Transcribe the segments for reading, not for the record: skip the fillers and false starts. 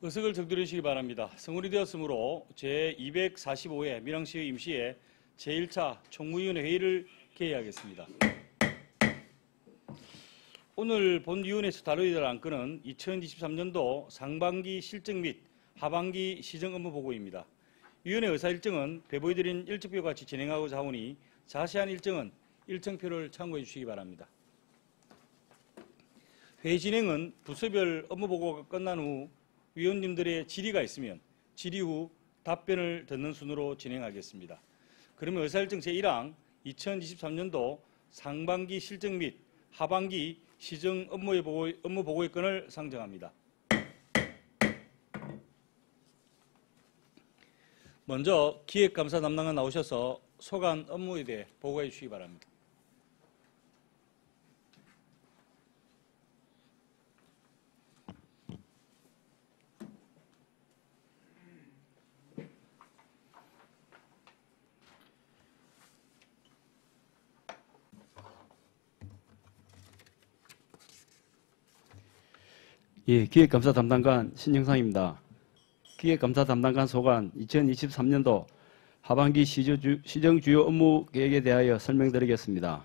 의석을 정들으시기 바랍니다. 성울이 되었으므로 제245회 밀양시의 임시회 제1차 총무위원회 회의를 개의하겠습니다. 오늘 본위원회에서 다뤄야 될 안건은 2023년도 상반기 실적 및 하반기 시정 업무 보고입니다. 위원회 의사 일정은 배부해드린 일정표와 같이 진행하고자 하오니 자세한 일정은 일정표를 참고해 주시기 바랍니다. 회의 진행은 부서별 업무 보고가 끝난 후 위원님들의 질의가 있으면 질의 후 답변을 듣는 순으로 진행하겠습니다. 그러면 의사일정 제1항 2023년도 상반기 실적 및 하반기 시정 업무 보고의 건을 상정합니다. 먼저 기획감사 담당관 나오셔서 소관 업무에 대해 보고해 주시기 바랍니다. 예, 기획감사 담당관 신영상입니다. 기획감사 담당관 소관 2023년도 하반기 시정 주요 업무 계획에 대하여 설명드리겠습니다.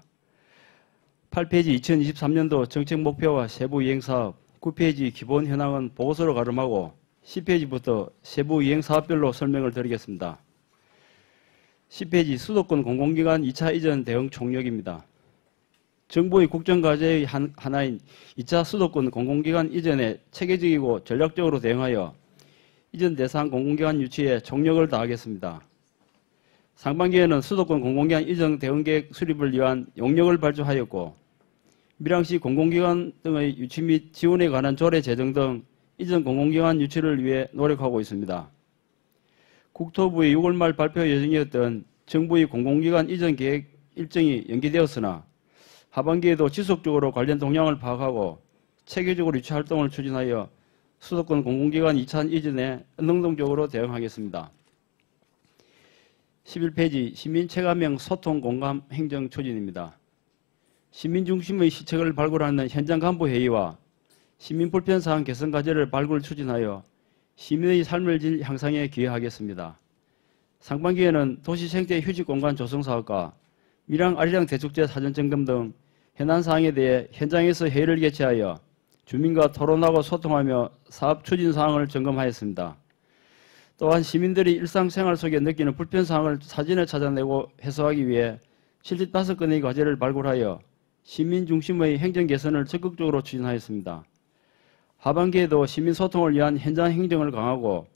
8페이지 2023년도 정책 목표와 세부 이행 사업, 9페이지 기본 현황은 보고서로 가름하고 10페이지부터 세부 이행 사업별로 설명을 드리겠습니다. 10페이지 수도권 공공기관 2차 이전 대응 총력입니다. 정부의 국정과제의 하나인 2차 수도권 공공기관 이전에 체계적이고 전략적으로 대응하여 이전 대상 공공기관 유치에 총력을 다하겠습니다. 상반기에는 수도권 공공기관 이전 대응계획 수립을 위한 용역을 발주하였고 밀양시 공공기관 등의 유치 및 지원에 관한 조례 제정 등 이전 공공기관 유치를 위해 노력하고 있습니다. 국토부의 6월 말 발표 예정이었던 정부의 공공기관 이전 계획 일정이 연기되었으나 하반기에도 지속적으로 관련 동향을 파악하고 체계적으로 유치 활동을 추진하여 수도권 공공기관 2차 이전에 능동적으로 대응하겠습니다. 11페이지 시민 체감형 소통 공감 행정 추진입니다. 시민 중심의 시책을 발굴하는 현장 간부 회의와 시민 불편 사항 개선 과제를 발굴 추진하여 시민의 삶의 질 향상에 기여하겠습니다. 상반기에는 도시 생태 휴식 공간 조성 사업과 밀양 아리랑 대축제 사전 점검 등 현안 사항에 대해 현장에서 회의를 개최하여 주민과 토론하고 소통하며 사업 추진 사항을 점검하였습니다. 또한 시민들이 일상생활 속에 느끼는 불편 사항을 사진에 찾아내고 해소하기 위해 75건의 과제를 발굴하여 시민 중심의 행정 개선을 적극적으로 추진하였습니다. 하반기에도 시민 소통을 위한 현장 행정을 강화하고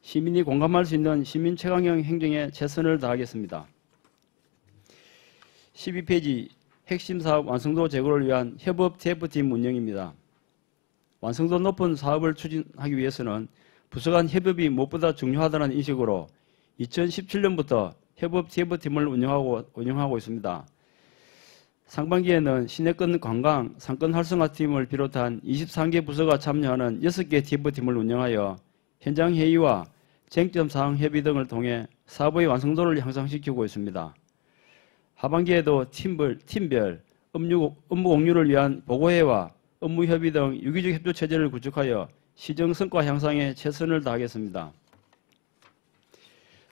시민이 공감할 수 있는 시민 최강형 행정에 최선을 다하겠습니다. 12페이지 핵심 사업 완성도 제고를 위한 협업 TF팀 운영입니다. 완성도 높은 사업을 추진하기 위해서는 부서 간 협업이 무엇보다 중요하다는 인식으로 2017년부터 협업 TF팀을 운영하고 있습니다. 상반기에는 시내권 관광, 상권 활성화팀을 비롯한 23개 부서가 참여하는 6개 TF팀을 운영하여 현장 회의와 쟁점 사항 협의 등을 통해 사업의 완성도를 향상시키고 있습니다. 하반기에도 팀별 업무 공유를 위한 보고회와 업무 협의 등 유기적 협조 체제를 구축하여 시정 성과 향상에 최선을 다하겠습니다.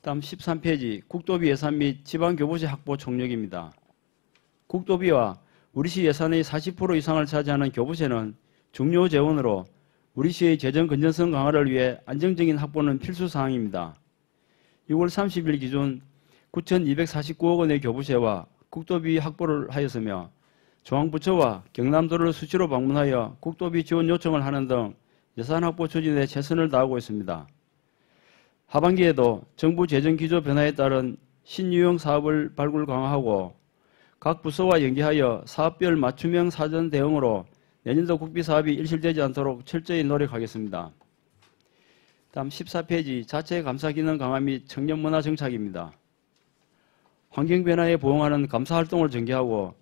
다음 13페이지 국도비 예산 및 지방교부세 확보 총력입니다. 국도비와 우리시 예산의 40% 이상을 차지하는 교부세는 중요 재원으로 우리시의 재정 건전성 강화를 위해 안정적인 확보는 필수 사항입니다. 6월 30일 기준 9,249억 원의 교부세와 국도비 확보를 하였으며 중앙부처와 경남도를 수시로 방문하여 국도비 지원 요청을 하는 등 예산 확보 추진에 최선을 다하고 있습니다. 하반기에도 정부 재정 기조 변화에 따른 신유형 사업을 발굴 강화하고 각 부서와 연계하여 사업별 맞춤형 사전 대응으로 내년도 국비 사업이 일실되지 않도록 철저히 노력하겠습니다. 다음 14페이지 자체 감사 기능 강화 및 청년 문화 정착입니다. 환경 변화에 부응하는 감사 활동을 전개하고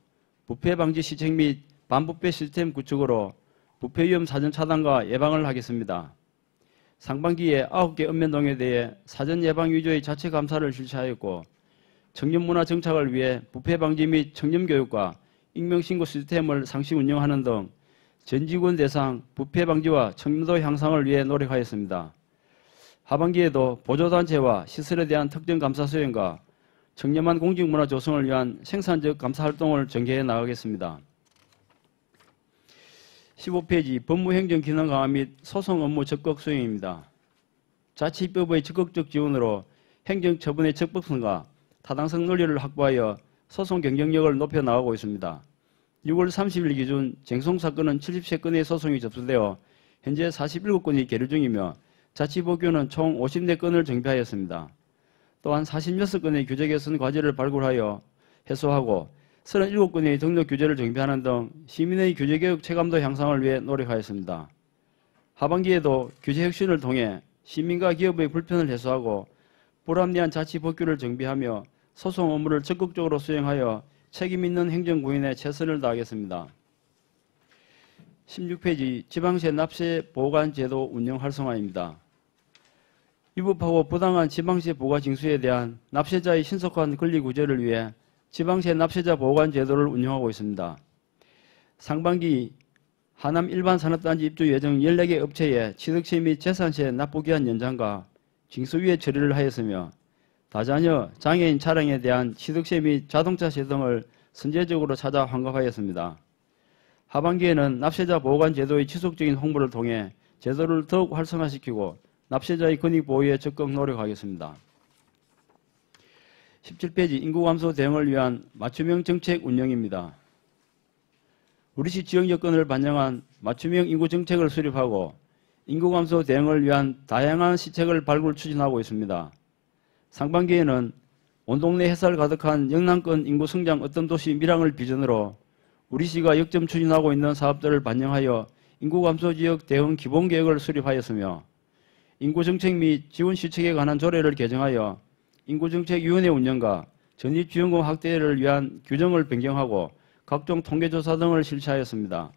부패 방지 시책 및 반부패 시스템 구축으로 부패 위험 사전 차단과 예방을 하겠습니다. 상반기에 9개 읍면동에 대해 사전 예방 위주의 자체 감사를 실시하였고 청년 문화 정착을 위해 부패 방지 및 청년 교육과 익명 신고 시스템을 상시 운영하는 등 전 직원 대상 부패 방지와 청렴도 향상을 위해 노력하였습니다. 하반기에도 보조단체와 시설에 대한 특정 감사 수행과 청렴한 공직문화 조성을 위한 생산적 감사 활동을 전개해 나가겠습니다. 15페이지 법무행정 기능 강화 및 소송 업무 적극 수행입니다. 자치법의 적극적 지원으로 행정처분의 적법성과 타당성 논리를 확보하여 소송 경쟁력을 높여 나가고 있습니다. 6월 30일 기준 쟁송사건은 73건의 소송이 접수되어 현재 47건이 계류 중이며 자치법규는 총 54건을 정비하였습니다. 또한 46건의 규제 개선 과제를 발굴하여 해소하고 37건의 등록 규제를 정비하는 등 시민의 규제개혁 체감도 향상을 위해 노력하였습니다. 하반기에도 규제 혁신을 통해 시민과 기업의 불편을 해소하고 불합리한 자치법규를 정비하며 소송 업무를 적극적으로 수행하여 책임있는 행정구현에 최선을 다하겠습니다. 16페이지 지방세 납세 보관 제도 운영 활성화입니다. 위법하고 부당한 지방세 부과 징수에 대한 납세자의 신속한 권리 구제를 위해 지방세 납세자 보관 제도를 운영하고 있습니다. 상반기 하남 일반산업단지 입주 예정 14개 업체에 취득세 및 재산세 납부기한 연장과 징수유예 처리를 하였으며 다자녀, 장애인 차량에 대한 취득세 및 자동차세 등을 선제적으로 찾아 환급하였습니다. 하반기에는 납세자 보관 제도의 지속적인 홍보를 통해 제도를 더욱 활성화시키고 납세자의 권익 보호에 적극 노력하겠습니다. 17페이지 인구 감소 대응을 위한 맞춤형 정책 운영입니다. 우리시 지역 여건을 반영한 맞춤형 인구 정책을 수립하고 인구 감소 대응을 위한 다양한 시책을 발굴 추진하고 있습니다. 상반기에는 온 동네 햇살 가득한 영남권 인구 성장 어떤 도시 밀항을 비전으로 우리시가 역점 추진하고 있는 사업들을 반영하여 인구 감소 지역 대응 기본 계획을 수립하였으며 인구 정책 및 지원 시책에 관한 조례를 개정하여 인구정책위원회 운영과 전입지원금 확대를 위한 규정을 변경하고 각종 통계조사 등을 실시하였습니다.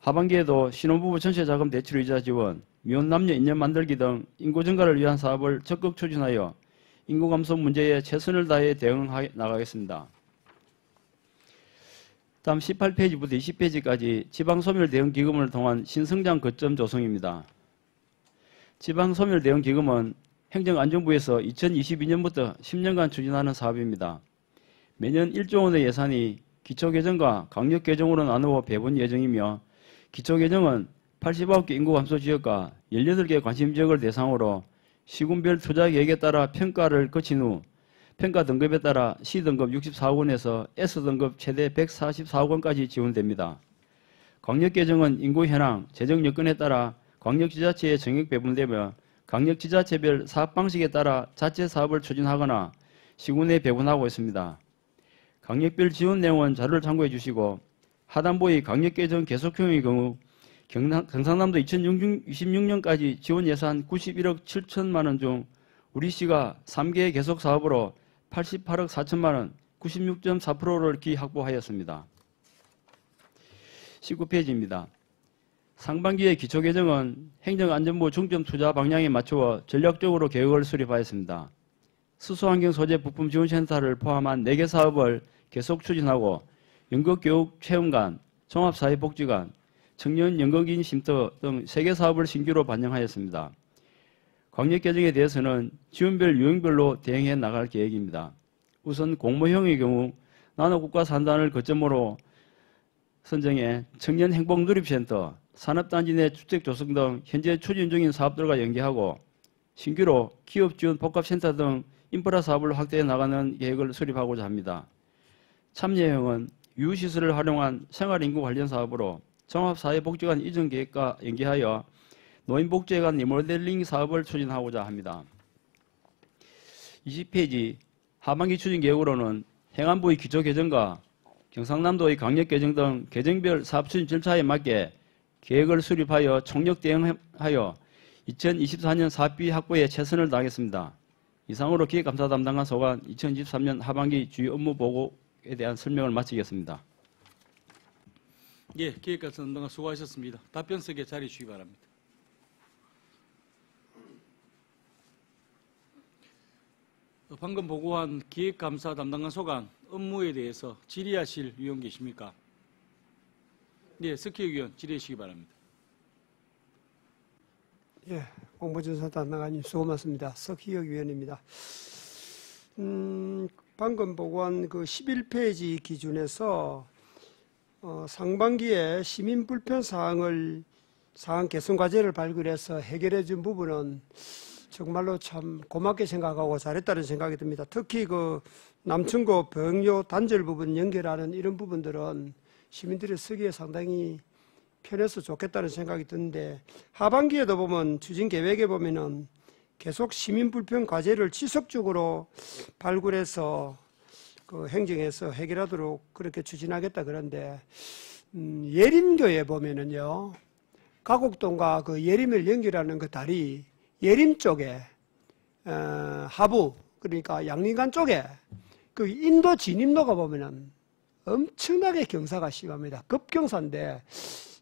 하반기에도 신혼부부 전세자금 대출이자 지원, 미혼 남녀 인연 만들기 등 인구 증가를 위한 사업을 적극 추진하여 인구 감소 문제에 최선을 다해 대응해 나가겠습니다. 다음 18페이지부터 20페이지까지 지방소멸 대응 기금을 통한 신성장 거점 조성입니다. 지방소멸 대응 기금은 행정안전부에서 2022년부터 10년간 추진하는 사업입니다. 매년 1조 원의 예산이 기초개정과 강력개정으로 나누어 배분 예정이며 기초개정은 89개 인구 감소 지역과 18개 관심지역을 대상으로 시군별 투자계획에 따라 평가를 거친 후 평가 등급에 따라 C등급 64억 원에서 S등급 최대 144억 원까지 지원됩니다. 강력개정은 인구 현황, 재정 여건에 따라 광역지자체에 정액 배분되며 강력지자체별 사업 방식에 따라 자체 사업을 추진하거나 시군에 배분하고 있습니다. 강력별 지원 내용은 자료를 참고해 주시고 하단부의 강력개정 계속형의 경우 경상남도 2026년까지 지원 예산 91억 7천만 원 중 우리시가 3개 계속 사업으로 88억 4천만 원, 96.4%를 기확보하였습니다. 19페이지입니다. 상반기의 기초개정은 행정안전부 중점 투자 방향에 맞추어 전략적으로 계획을 수립하였습니다. 수소환경 소재 부품 지원센터를 포함한 4개 사업을 계속 추진하고 연극교육 체험관, 종합사회복지관, 청년 연극인 쉼터 등 3개 사업을 신규로 반영하였습니다. 광역개정에 대해서는 지원별 유형별로 대응해 나갈 계획입니다. 우선 공모형의 경우 나노국가산단을 거점으로 선정해 청년행복누립센터, 산업단지 내 주택 조성 등 현재 추진 중인 사업들과 연계하고 신규로 기업지원 복합센터 등 인프라 사업을 확대해 나가는 계획을 수립하고자 합니다. 참여형은 유시설을 활용한 생활인구 관련 사업으로 종합사회복지관 이전 계획과 연계하여 노인복지에 관한 리모델링 사업을 추진하고자 합니다. 20페이지 하반기 추진 계획으로는 행안부의 기초개정과 경상남도의 강력개정 등 개정별 사업 추진 절차에 맞게 계획을 수립하여 총력 대응하여 2024년 사업비 확보에 최선을 다하겠습니다. 이상으로 기획감사 담당관 소관 2023년 하반기 주요 업무 보고에 대한 설명을 마치겠습니다. 예, 기획감사 담당관 수고하셨습니다. 답변석에 자리 주시기 바랍니다. 방금 보고한 기획감사 담당관 소관 업무에 대해서 질의하실 위원 계십니까? 네, 석희혁 의원 질의해 주시기 바랍니다. 예, 공보전사 담당관님 수고 많습니다. 석희혁 위원입니다. 방금 보고한 그 11페이지 기준에서 상반기에 시민 불편 사항 개선 과제를 발굴해서 해결해 준 부분은 정말로 참 고맙게 생각하고 잘했다는 생각이 듭니다. 특히 그 남천구 병요 단절 부분 연결하는 이런 부분들은 시민들이 쓰기에 상당히 편해서 좋겠다는 생각이 드는데, 하반기에도 보면 추진 계획에 보면은 계속 시민 불편 과제를 지속적으로 발굴해서 그 행정에서 해결하도록 그렇게 추진하겠다 그런데, 예림교에 보면은요, 가곡동과 그 예림을 연결하는 그 다리 예림 쪽에 하부, 그러니까 양림간 쪽에 그 인도 진입로가 보면은 엄청나게 경사가 심합니다. 급경사인데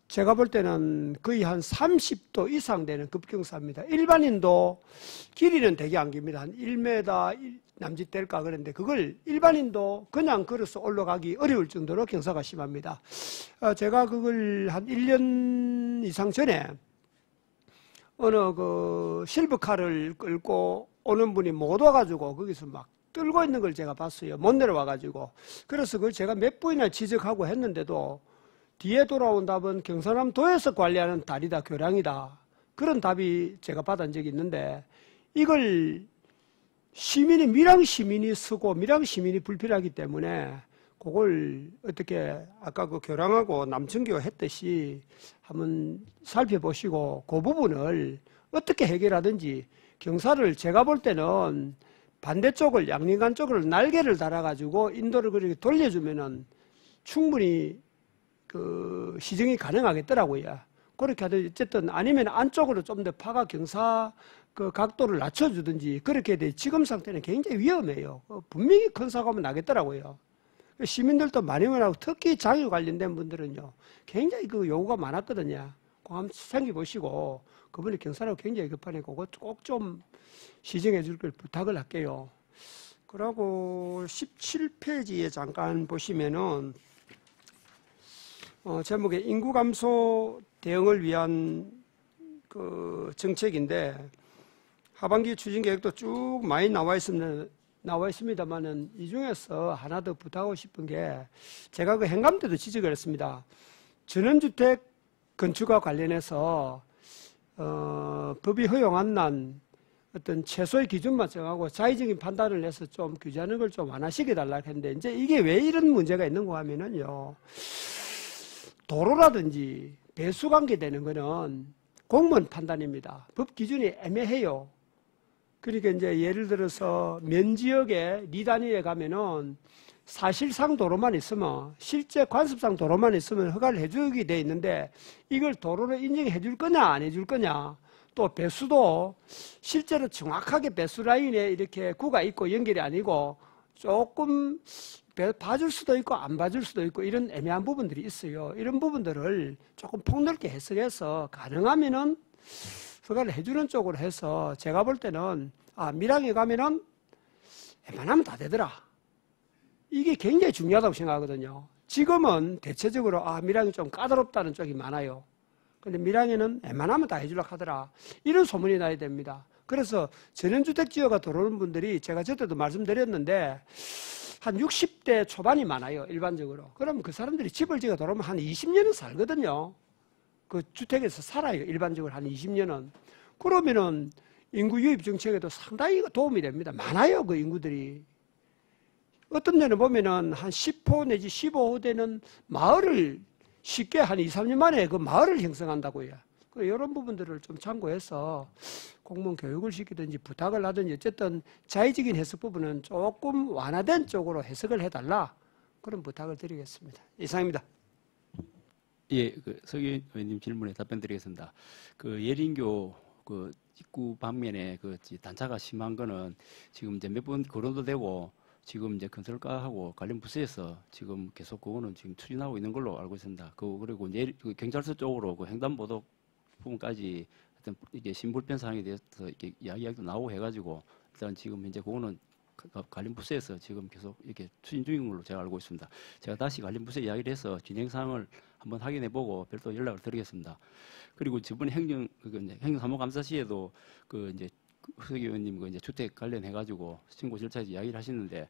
제가 볼 때는 거의 한 30도 이상 되는 급경사입니다. 일반인도 길이는 되게 안 깁니다. 한 1m 남짓 될까 그런데 그걸 일반인도 그냥 걸어서 올라가기 어려울 정도로 경사가 심합니다. 제가 그걸 한 1년 이상 전에 어느 그 실버카를 끌고 오는 분이 못 와가지고 거기서 막 떨고 있는 걸 제가 봤어요. 못 내려와가지고. 그래서 그걸 제가 몇 번이나 지적하고 했는데도 뒤에 돌아온 답은 경상남도에서 관리하는 다리다, 교량이다. 그런 답이 제가 받은 적이 있는데, 이걸 밀양 시민이 쓰고 밀양 시민이 불필요하기 때문에 그걸 어떻게 아까 그 교량하고 남천교 했듯이 한번 살펴보시고 그 부분을 어떻게 해결하든지, 경사를 제가 볼 때는 반대쪽을 양림간 쪽을 날개를 달아가지고 인도를 그렇게 돌려주면은 충분히 그 시정이 가능하겠더라고요. 그렇게 하든지 어쨌든 아니면 안쪽으로 좀 더 파가 경사 그 각도를 낮춰주든지 그렇게 돼. 지금 상태는 굉장히 위험해요. 분명히 큰 사고가 나겠더라고요. 시민들도 많이 원하고 특히 장애 관련된 분들은요 굉장히 그 요구가 많았거든요. 그거 한번 생각해보시고 그분이 경사라고 굉장히 급하니까 그거 꼭 좀 시정해 줄 걸 부탁을 할게요. 그리고 17페이지에 잠깐 보시면은 제목에 인구 감소 대응을 위한 그 정책인데, 하반기 추진 계획도 쭉 많이 나와 있습니다만은 이 중에서 하나 더 부탁하고 싶은 게, 제가 그 행감 때도 지적을 했습니다. 전원주택 건축과 관련해서 법이 허용한 한 어떤 최소의 기준만 정하고 자의적인 판단을 해서 좀 규제하는 걸 좀 완화시켜 달라고 했는데, 이제 이게 왜 이런 문제가 있는가 하면은요, 도로라든지 배수 관계되는 거는 공무원 판단입니다. 법 기준이 애매해요. 그러니까 이제 예를 들어서 면지역에 리단위에 가면은 사실상 도로만 있으면, 실제 관습상 도로만 있으면 허가를 해주게 돼 있는데, 이걸 도로로 인정해 줄 거냐 안 해줄 거냐, 또 배수도 실제로 정확하게 배수 라인에 이렇게 구가 있고 연결이 아니고 조금 봐줄 수도 있고 안 봐줄 수도 있고 이런 애매한 부분들이 있어요. 이런 부분들을 조금 폭넓게 해석해서 가능하면은 허가를 해주는 쪽으로 해서, 제가 볼 때는 밀양에 가면은 웬만하면 다 되더라. 이게 굉장히 중요하다고 생각하거든요. 지금은 대체적으로 밀양이 좀 까다롭다는 쪽이 많아요. 근데 밀양에는 웬만하면 다 해주려고 하더라. 이런 소문이 나야 됩니다. 그래서 전원주택 지역에 들어오는 분들이 제가 저때도 말씀드렸는데 한 60대 초반이 많아요, 일반적으로. 그러면 그 사람들이 집을 지어 들어오면 한 20년은 살거든요. 그 주택에서 살아요, 일반적으로 한 20년은. 그러면은 인구 유입 정책에도 상당히 도움이 됩니다. 많아요, 그 인구들이. 어떤 데는 보면은 한 10호 내지 15호 되는 마을을 쉽게 한 2, 3년 만에 그 마을을 형성한다고요. 이런 부분들을 좀 참고해서 공무원 교육을 시키든지 부탁을 하든지 어쨌든 자의적인 해석 부분은 조금 완화된 쪽으로 해석을 해달라, 그런 부탁을 드리겠습니다. 이상입니다. 예, 석 의원님 질문에 답변드리겠습니다. 그 예린교 그 입구 방면에 그 단차가 심한 거는 지금 이제 몇 번 거론도 되고 지금 이제 건설가하고 관련 부서에서 지금 계속 그거는 지금 추진하고 있는 걸로 알고 있습니다. 그리고 그 경찰서 쪽으로 그 횡단보도 부분까지 어떤 이게 신불편 사항에 대해서 이렇게 이야기도 나오고 해가지고 일단 지금 현재 그거는 관련 부서에서 지금 계속 이렇게 추진 중인 걸로 제가 알고 있습니다. 제가 다시 관련 부서 이야기를 해서 진행 사항을 한번 확인해보고 별도 연락을 드리겠습니다. 그리고 저번 행정사무감사 시에도 그 이제 후석 의원님 그 이제 주택 관련해가지고 신고 절차에서 이야기를 하시는데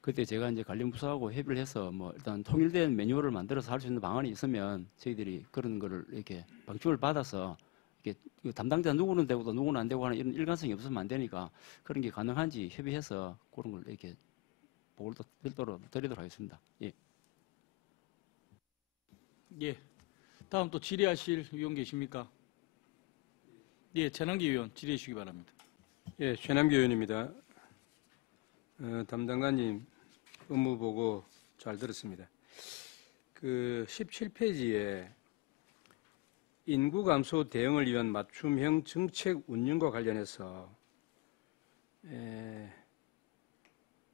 그때 제가 이제 관련 부서하고 협의를 해서 뭐 일단 통일된 매뉴얼을 만들어서 할 수 있는 방안이 있으면 저희들이 그런 거를 이렇게 방출을 받아서 이게 담당자 누구는 되고 또 누구는 안 되고 하는 이런 일관성이 없으면 안 되니까 그런 게 가능한지 협의해서 그런 걸 이렇게 보고를 또 별도로 드리도록 하겠습니다. 예. 예. 다음 또 질의하실 의원 계십니까? 예, 전환기 의원 질의해 주시기 바랍니다. 예, 최남기 의원입니다. 담당관님 업무 보고 잘 들었습니다. 그 17페이지에 인구 감소 대응을 위한 맞춤형 정책 운영과 관련해서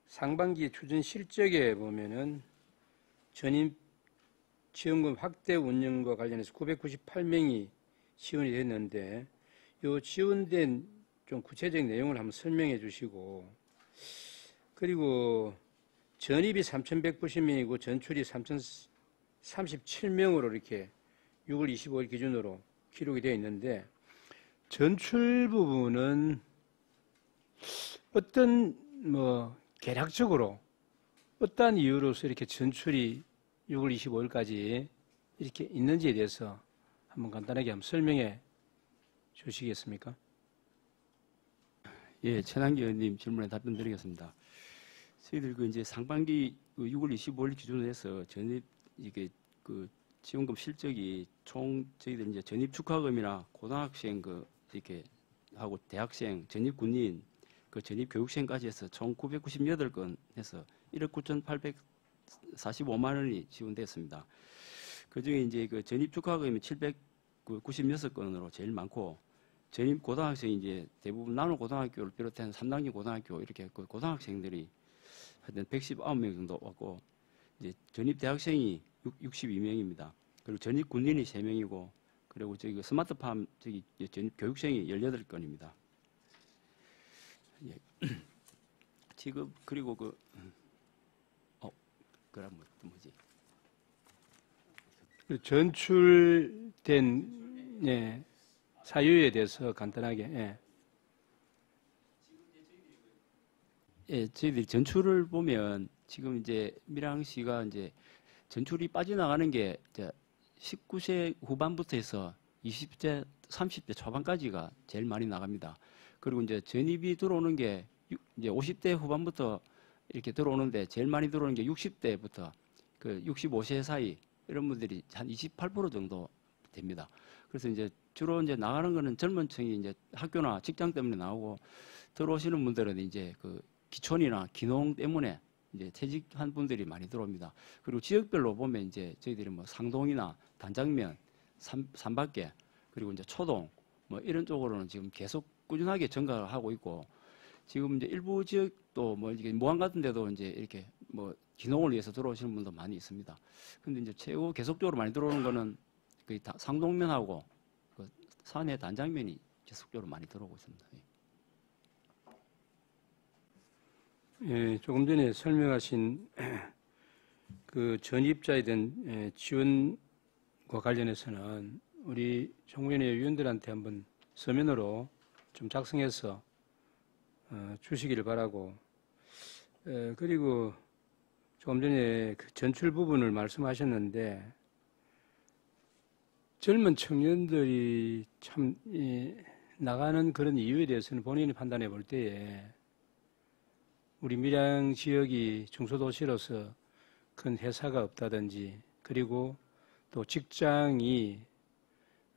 상반기 추진 실적에 보면은 전입 지원금 확대 운영과 관련해서 998명이 지원이 됐는데 이 지원된 좀 구체적인 내용을 한번 설명해 주시고 그리고 전입이 3,190명이고 전출이 3,037명으로 이렇게 6월 25일 기준으로 기록이 되어 있는데 전출 부분은 어떤 뭐 개략적으로 어떠한 이유로서 이렇게 전출이 6월 25일까지 이렇게 있는지에 대해서 한번 간단하게 한번 설명해 주시겠습니까? 예, 최남기 의원님 질문에 답변 드리겠습니다. 저희들 그 이제 상반기 6월 25일 기준으로 해서 전입 이게 그 지원금 실적이 총 저희들 이제 전입 축하금이나 고등학생 그 이렇게 하고 대학생 전입 군인 그 전입 교육생까지 해서 총 998건 해서 1억 9,845만 원이 지원됐습니다. 그 중에 이제 그 전입 축하금이 796건으로 제일 많고 전입 고등학생이 이제 대부분 나노 고등학교를 비롯한 3단계 고등학교 이렇게 그 고등학생들이 하여튼 119명 정도 왔고 이제 전입 대학생이 62명입니다. 그리고 전입 군인이 3명이고 그리고 저기 스마트팜 저기 전입 교육생이 18건입니다. 예. 지금 그리고 그럼 뭐지? 전출된 예, 사유에 대해서 간단하게 예. 예, 저희들이 전출을 보면 지금 이제 밀양시가 이제 전출이 빠져나가는 게 이제 19세 후반부터 해서 20대, 30대 초반까지가 제일 많이 나갑니다. 그리고 이제 전입이 들어오는 게 이제 50대 후반부터 이렇게 들어오는데 제일 많이 들어오는 게 60대부터 그 65세 사이 이런 분들이 한 28% 정도 됩니다. 그래서 이제 주로 이제 나가는 거는 젊은 층이 이제 학교나 직장 때문에 나오고 들어오시는 분들은 이제 그 기촌이나 기농 때문에 이제 퇴직한 분들이 많이 들어옵니다. 그리고 지역별로 보면 이제 저희들이 뭐 상동이나 단장면, 삼박계 그리고 이제 초동 뭐 이런 쪽으로는 지금 계속 꾸준하게 증가하고 있고 지금 이제 일부 지역도 뭐 이게 모항 같은 데도 이제 이렇게 뭐 기농을 위해서 들어오시는 분도 많이 있습니다. 근데 이제 최고 계속적으로 많이 들어오는 거는 그 상동면하고 그 산해 단장면이 계속적으로 많이 들어오고 있습니다. 예, 조금 전에 설명하신 그 전입자에 대한 지원과 관련해서는 우리 정부위원회 위원들한테 한번 서면으로 좀 작성해서 주시기를 바라고 그리고 조금 전에 그 전출 부분을 말씀하셨는데 젊은 청년들이 참 나가는 그런 이유에 대해서는 본인이 판단해 볼 때에 우리 밀양 지역이 중소도시로서 큰 회사가 없다든지 그리고 또 직장이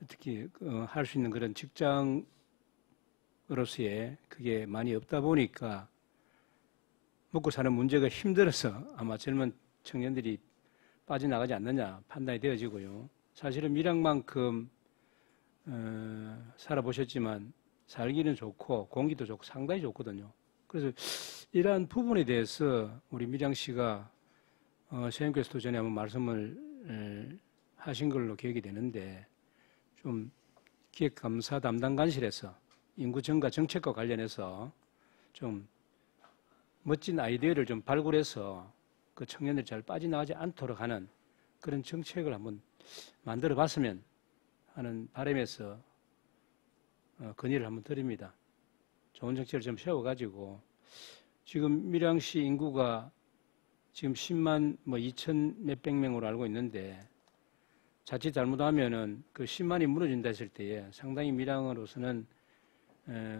어떻게 할 수 있는 그런 직장으로서의 그게 많이 없다 보니까 먹고 사는 문제가 힘들어서 아마 젊은 청년들이 빠져나가지 않느냐 판단이 되어지고요. 사실은 밀양만큼 살아보셨지만 살기는 좋고 공기도 좋고 상당히 좋거든요. 그래서 이러한 부분에 대해서 우리 밀양시가 선생님께서도 전에 한번 말씀을 하신 걸로 기억이 되는데 좀 기획감사 담당관실에서 인구 증가 정책과 관련해서 좀 멋진 아이디어를 좀 발굴해서 그 청년들이 잘 빠져나가지 않도록 하는 그런 정책을 한번 만들어 봤으면 하는 바람에서 건의를 한번 드립니다. 좋은 정책을 좀 세워가지고 지금 밀양시 인구가 지금 10만 2천 몇백 명으로 알고 있는데 자칫 잘못하면은 그 10만이 무너진다 했을 때에 상당히 밀양으로서는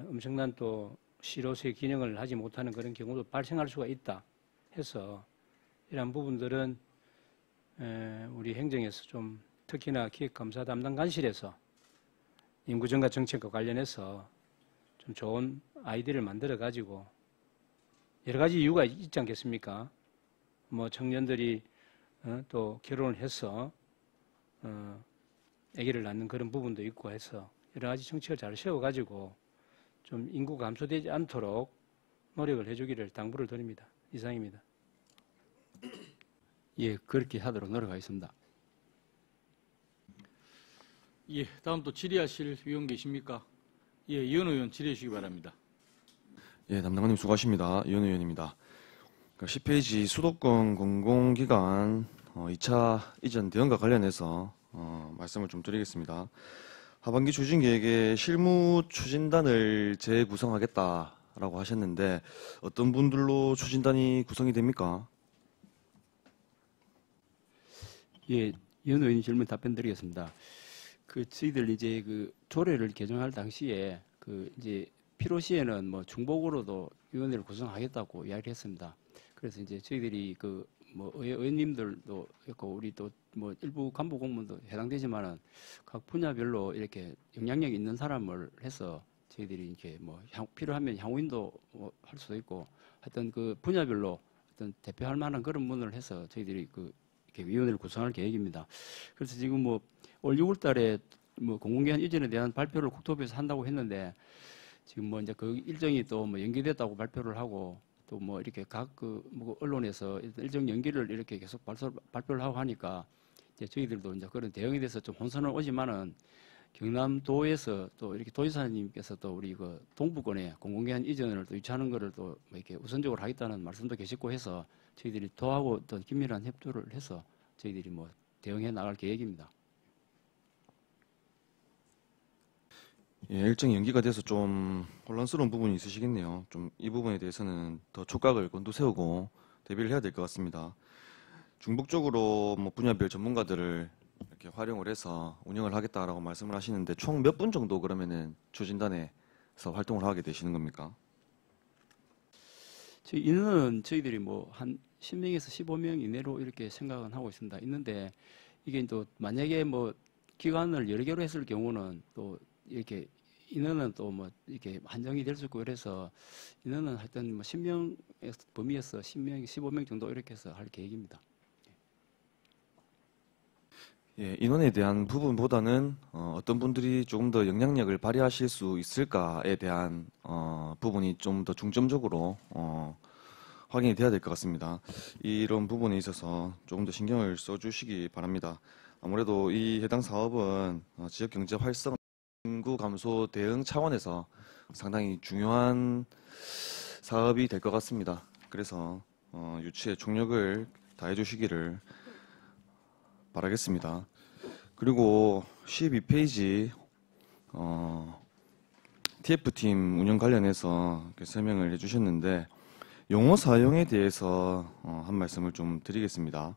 엄청난 또 시로서의 기능을 하지 못하는 그런 경우도 발생할 수가 있다 해서 이러한 부분들은 우리 행정에서 좀 특히나 기획감사 담당 관실에서 인구증가 정책과 관련해서 좀 좋은 아이디어를 만들어 가지고 여러 가지 이유가 있지 않겠습니까? 뭐 청년들이 또 결혼을 해서 아기를 낳는 그런 부분도 있고 해서 여러 가지 정책을 잘 세워가지고 좀 인구가 감소되지 않도록 노력을 해주기를 당부를 드립니다. 이상입니다. 예, 그렇게 하도록 노력하겠습니다. 예, 다음 또 질의하실 의원 계십니까? 예, 이현 의원 질의해 주시기 바랍니다. 예, 담당관님 수고하십니다. 이현 의원입니다. 10페이지 수도권 공공기관 2차 이전 대응과 관련해서 말씀을 좀 드리겠습니다. 하반기 추진계획에 실무 추진단을 재구성하겠다라고 하셨는데 어떤 분들로 추진단이 구성이 됩니까? 예, 이현 의원님 질문 답변 드리겠습니다. 저희들 이제 조례를 개정할 당시에 이제 필요시에는 뭐 중복으로도 위원회를 구성하겠다고 이야기를 했습니다. 그래서 이제 저희들이 의원님들도 있고 우리 또 뭐 일부 간부 공무원도 해당되지만은 각 분야별로 이렇게 영향력 있는 사람을 해서 저희들이 이렇게 필요하면 향후인도 할 수도 있고 하여튼 그 분야별로 어떤 대표할 만한 그런 분을 해서 저희들이 이렇게 위원회를 구성할 계획입니다. 그래서 지금 올 6월 달에 공공기관 이전에 대한 발표를 국토부에서 한다고 했는데 지금 이제 그 일정이 또 연기됐다고 발표를 하고 또 이렇게 각 언론에서 일정 연기를 이렇게 계속 발표를 하고 하니까 이제 저희들도 이제 그런 대응에 대해서 좀 혼선은 오지만은 경남도에서 또 이렇게 도지사님께서 또 우리 동부권에 공공기관 이전을 또 유치하는 거를 또 이렇게 우선적으로 하겠다는 말씀도 계시고 해서 저희들이 도하고 또 긴밀한 협조를 해서 저희들이 대응해 나갈 계획입니다. 예, 일정 연기가 돼서 좀 혼란스러운 부분이 있으시겠네요. 좀 이 부분에 대해서는 더 촉각을 곤두세우고 대비를 해야 될 것 같습니다. 중복적으로 분야별 전문가들을 이렇게 활용을 해서 운영을 하겠다라고 말씀을 하시는데 총 몇 분 정도 그러면은 추진단에서 활동을 하게 되시는 겁니까? 저희 인원은 저희들이 한 10명에서 15명 이내로 이렇게 생각은 하고 있습니다. 있는데 이게 또 만약에 기간을 여러 개로 했을 경우는 또 이렇게 인원은 또 이렇게 한정이 될 수 있고 그래서 인원은 하여튼 10명 범위에서 10명, 15명 정도 이렇게 해서 할 계획입니다. 예, 인원에 대한 부분보다는 어떤 분들이 조금 더 영향력을 발휘하실 수 있을까에 대한 부분이 좀 더 중점적으로 확인이 돼야 될 것 같습니다. 이런 부분에 있어서 조금 더 신경을 써주시기 바랍니다. 아무래도 이 해당 사업은 지역 경제 활성 인구 감소 대응 차원에서 상당히 중요한 사업이 될 것 같습니다. 그래서 유치에 총력을 다해 주시기를 바라겠습니다. 그리고 12페이지 TF팀 운영 관련해서 설명을 해주셨는데 용어 사용에 대해서 한 말씀을 좀 드리겠습니다.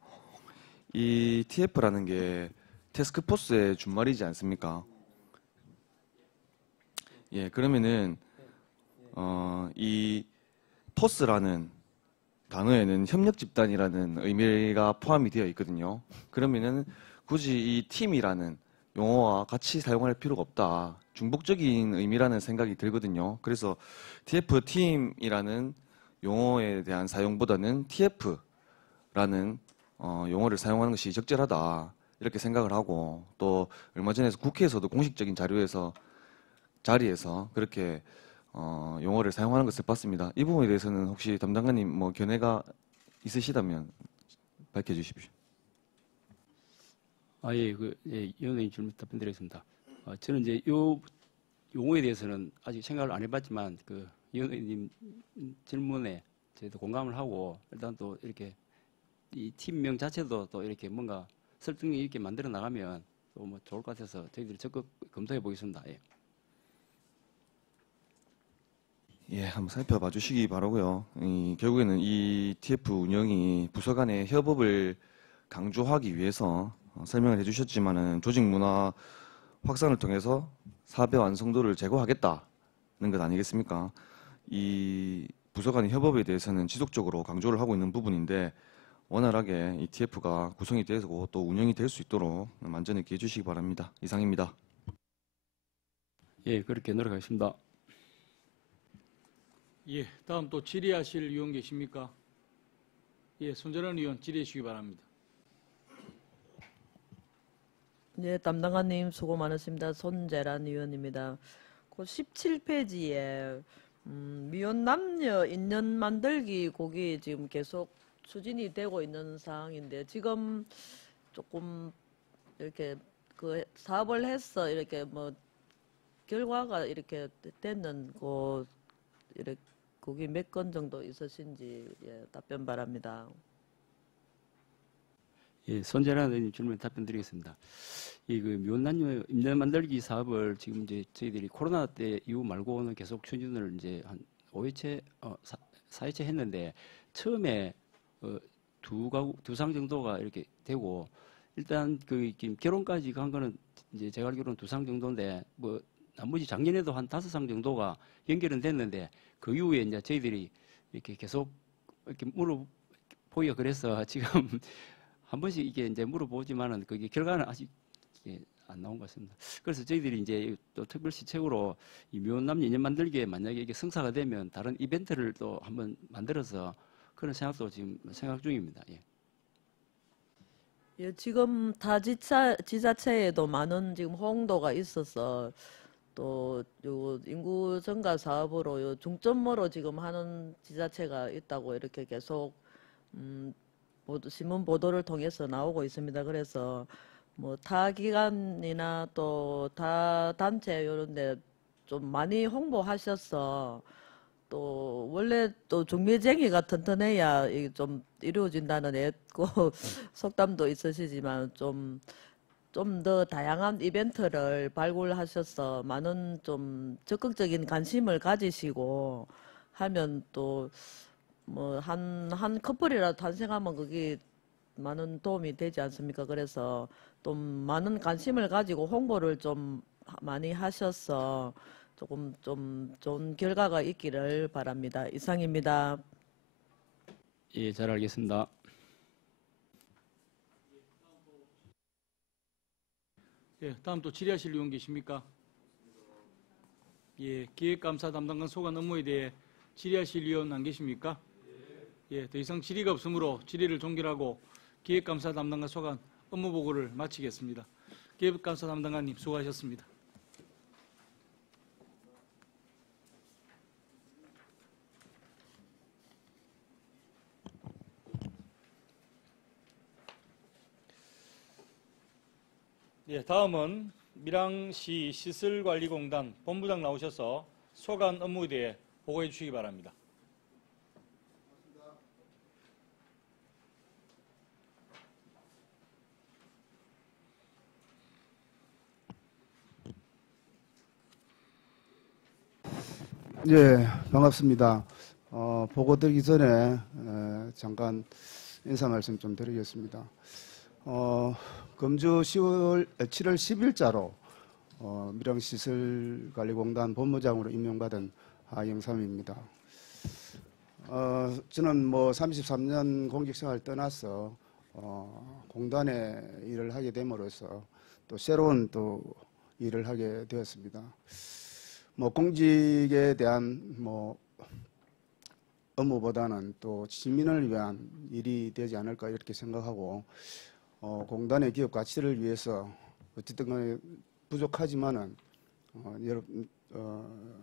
이 TF라는 게 태스크포스의 준말이지 않습니까? 예, 그러면은 이 토스라는 단어에는 협력 집단이라는 의미가 포함이 되어 있거든요. 그러면은 굳이 이 팀이라는 용어와 같이 사용할 필요가 없다. 중복적인 의미라는 생각이 들거든요. 그래서 TF 팀이라는 용어에 대한 사용보다는 TF라는 용어를 사용하는 것이 적절하다. 이렇게 생각을 하고 또 얼마 전에 국회에서도 공식적인 자리에서 그렇게 용어를 사용하는 것을 봤습니다. 이 부분에 대해서는 혹시 담당관님 견해가 있으시다면 밝혀주십시오. 예, 위원회님 질문 답변드리겠습니다. 저는 이제 요 용어에 대해서는 아직 생각을 안 해봤지만 위원회님 질문에 저희도 공감을 하고 일단 또 이렇게 이 팀명 자체도 또 이렇게 뭔가 설득력 있게 만들어 나가면 또 뭐 좋을 것 같아서 저희들이 적극 검토해 보겠습니다. 예. 예, 한번 살펴봐 주시기 바라고요. 결국에는 이 TF 운영이 부서 간의 협업을 강조하기 위해서 설명을 해주셨지만은 조직 문화 확산을 통해서 사업의 완성도를 제고하겠다는 것 아니겠습니까? 이 부서 간의 협업에 대해서는 지속적으로 강조를 하고 있는 부분인데 원활하게 이 TF가 구성이 되고 또 운영이 될 수 있도록 만전히 해주시기 바랍니다. 이상입니다. 예, 그렇게 노력하겠습니다. 예, 다음 또 질의하실 위원 계십니까? 예, 손재란 위원 질의해 주시기 바랍니다. 네, 담당관님 수고 많으십니다. 손재란 위원입니다. 그 17페이지에 미혼 남녀 인연 만들기 거기 지금 계속 추진이 되고 있는 상황인데 지금 조금 이렇게 그 사업을 해서 이렇게 뭐 결과가 이렇게 됐는 그 이렇게 거기 몇 건 정도 있으신지 예, 답변 바랍니다. 예, 손재란 의원님 질문 답변드리겠습니다. 이 그 미혼남녀 인연 만들기 사업을 지금 이제 저희들이 코로나 때 이후 말고는 계속 추진을 이제 한 5회째, 4회째 했는데 처음에 두 상 정도가 이렇게 되고 일단 그 결혼까지 간 거는 이제 제가 알기로는 2상 정도인데 뭐 나머지 작년에도 한 5상 정도가 연결은 됐는데 그 이후에 이제 저희들이 이렇게 계속 이렇게 물어보기가 그래서 지금 한 번씩 이게 이제 물어보지만은 그게 결과는 아직 안 나온 것 같습니다. 그래서 저희들이 이제 또 특별시책으로 이 미혼남녀 인연 만들기에 만약에 이게 성사가 되면 다른 이벤트를 또 한번 만들어서 그런 생각도 지금 생각 중입니다. 예. 예, 지금 다 지자체에도 많은 지금 호응도가 있어서 또 요 인구 증가 사업으로 요 중점으로 지금 하는 지자체가 있다고 이렇게 계속 신문 보도를 통해서 나오고 있습니다. 그래서 뭐 타 기관이나 또 타 단체 요런데 좀 많이 홍보하셔서 또 원래 또 중매쟁이가 튼튼해야 이게 좀 이루어진다는 애고 속담도 있으시지만 좀 더 다양한 이벤트를 발굴하셔서 많은 좀 적극적인 관심을 가지시고 하면 또 뭐 한 커플이라도 탄생하면 그게 많은 도움이 되지 않습니까? 그래서 또 많은 관심을 가지고 홍보를 좀 많이 하셔서 조금 좀 좋은 결과가 있기를 바랍니다. 이상입니다. 예, 잘 알겠습니다. 예, 다음 또 질의하실 위원 계십니까? 예, 기획감사 담당관 소관 업무에 대해 질의하실 위원 안 계십니까? 예, 더 이상 질의가 없으므로 질의를 종결하고 기획감사 담당관 소관 업무 보고를 마치겠습니다. 기획감사 담당관님 수고하셨습니다. 예, 다음은 밀양시 시설관리공단 본부장 나오셔서 소관 업무에 대해 보고해 주시기 바랍니다. 예, 반갑습니다. 보고 드리기 전에 잠깐 인사 말씀 좀 드리겠습니다. 금주 7월 10일자로 밀양시설관리공단 본부장으로 임명받은 하영삼입니다. 저는 뭐 33년 공직생활 떠나서 공단에 일을 하게 됨으로써 또 새로운 또 일을 하게 되었습니다. 뭐 공직에 대한 뭐 업무보다는 또 시민을 위한 일이 되지 않을까 이렇게 생각하고 공단의 기업 가치를 위해서 어쨌든 간에 부족하지만은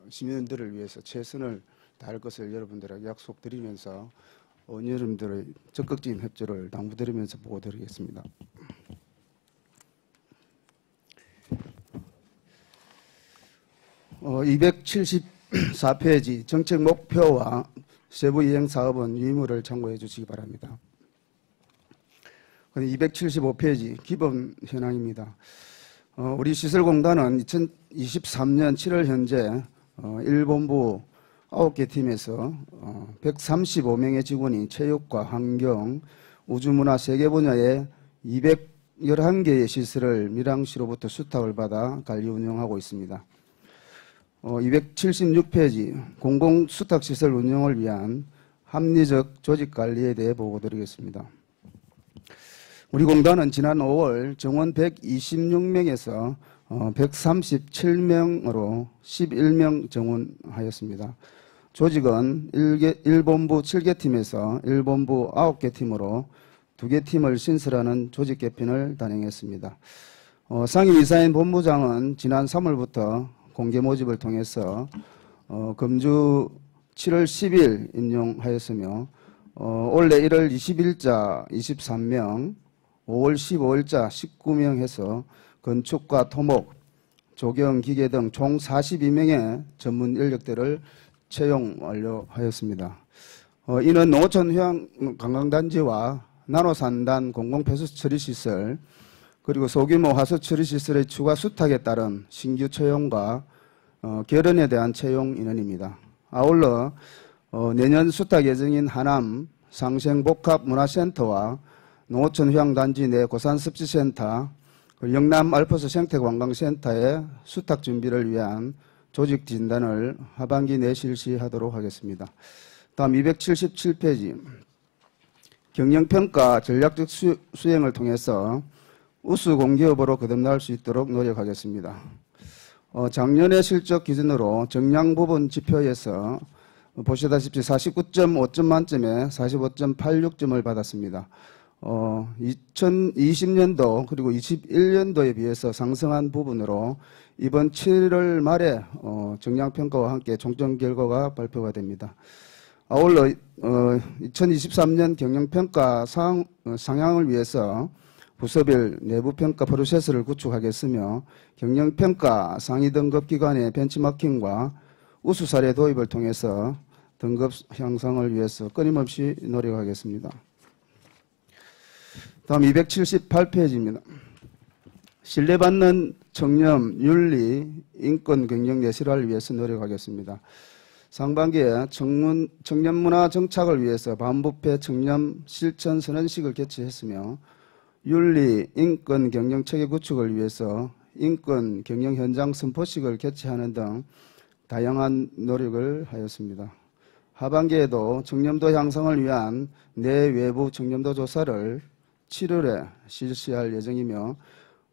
시민들을 위해서 최선을 다할 것을 여러분들에게 약속드리면서 여러분들의 적극적인 협조를 당부드리면서 보고드리겠습니다. 어, 274페이지 정책 목표와 세부 이행 사업은 유의무를 참고해 주시기 바랍니다. 275페이지 기본 현황입니다. 우리 시설공단은 2023년 7월 현재 1본부 9개 팀에서 135명의 직원이 체육과 환경, 우주문화 3개 분야에 211개의 시설을 밀양시로부터 수탁을 받아 관리 운영하고 있습니다. 276페이지 공공수탁시설 운영을 위한 합리적 조직관리에 대해 보고드리겠습니다. 우리 공단은 지난 5월 정원 126명에서 137명으로 11명 정원하였습니다. 조직은 1본부 7개 팀에서 1본부 9개 팀으로 2개 팀을 신설하는 조직 개편을 단행했습니다. 상임이사인 본부장은 지난 3월부터 공개 모집을 통해서 금주 7월 10일 임용하였으며 올해 1월 20일자 23명, 5월 15일자 19명 해서 건축과 토목, 조경, 기계 등 총 42명의 전문 인력들을 채용 완료하였습니다. 이는 농어촌 휴양 관광단지와 나노산단 공공폐수 처리시설 그리고 소규모 화수 처리시설의 추가 수탁에 따른 신규 채용과 결연에 대한 채용 인원입니다. 아울러 내년 수탁 예정인 하남 상생복합문화센터와 농어촌 휴양단지 내 고산습지센터, 영남 알프스 생태관광센터의 수탁 준비를 위한 조직 진단을 하반기 내 실시하도록 하겠습니다. 다음 277페이지 경영평가 전략적 수행을 통해서 우수 공기업으로 거듭날 수 있도록 노력하겠습니다. 작년의 실적 기준으로 정량 부분 지표에서 보시다시피 49.5점 만점에 45.86점을 받았습니다. 2020년도 그리고 21년도에 비해서 상승한 부분으로 이번 7월 말에 정량평가와 함께 총점 결과가 발표가 됩니다. 아울러 2023년 경영평가 상향을 위해서 부서별 내부평가 프로세스를 구축하겠으며 경영평가 상위 등급 기관의 벤치마킹과 우수 사례 도입을 통해서 등급 향상을 위해서 끊임없이 노력하겠습니다. 다음 278페이지입니다. 신뢰받는 청렴, 윤리, 인권 경영 내실화를 위해서 노력하겠습니다. 상반기에 청년문화 정착을 위해서 반부패 청렴 실천 선언식을 개최했으며 윤리, 인권 경영 체계 구축을 위해서 인권 경영 현장 선포식을 개최하는 등 다양한 노력을 하였습니다. 하반기에도 청렴도 향상을 위한 내외부 청렴도 조사를 7월에 실시할 예정이며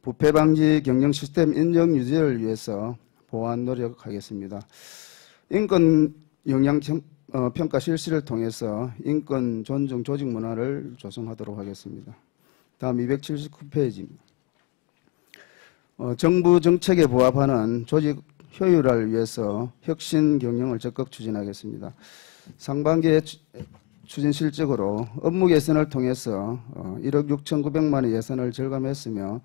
부패 방지 경영 시스템 인정 유지를 위해서 보완 노력하겠습니다. 인권 영향 평가 실시를 통해서 인권 존중 조직 문화를 조성하도록 하겠습니다. 다음 279페이지입니다. 정부 정책에 부합하는 조직 효율화를 위해서 혁신 경영을 적극 추진하겠습니다. 상반기에 추진 실적으로 업무 개선을 통해서 1억 6,900만 원 예산을 절감했으며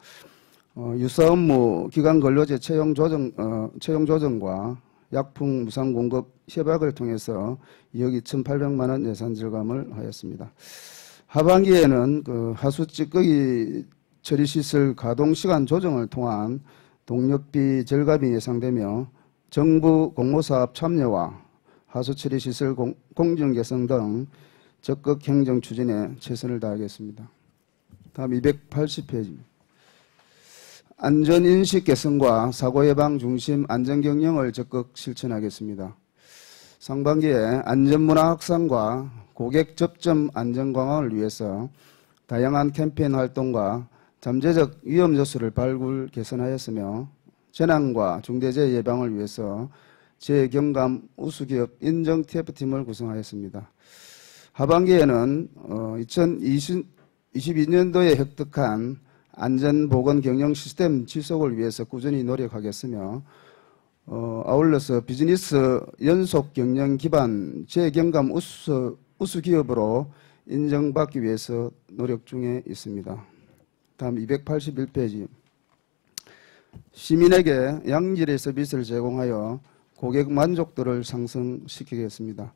유사 업무 기간 근로제 채용 조정과 약품 무상 공급 협약을 통해서 2억 2,800만 원 예산 절감을 하였습니다. 하반기에는 하수 찌꺼기 처리 시설 가동 시간 조정을 통한 동력비 절감이 예상되며 정부 공모사업 참여와 하수 처리 시설 공정 개선 등 적극 행정 추진에 최선을 다하겠습니다. 다음 280페이지입니다. 안전인식 개선과 사고예방 중심 안전경영을 적극 실천하겠습니다. 상반기에 안전문화 확산과 고객 접점 안전 강화를 위해서 다양한 캠페인 활동과 잠재적 위험 요소를 발굴 개선하였으며 재난과 중대재해 예방을 위해서 재경감 우수기업 인정 TF팀을 구성하였습니다. 하반기에는 2022년도에 획득한 안전보건 경영 시스템 지속을 위해서 꾸준히 노력하겠으며 아울러서 비즈니스 연속 경영 기반 재경감 우수 기업으로 인정받기 위해서 노력 중에 있습니다. 다음 281페이지. 시민에게 양질의 서비스를 제공하여 고객 만족도를 상승시키겠습니다.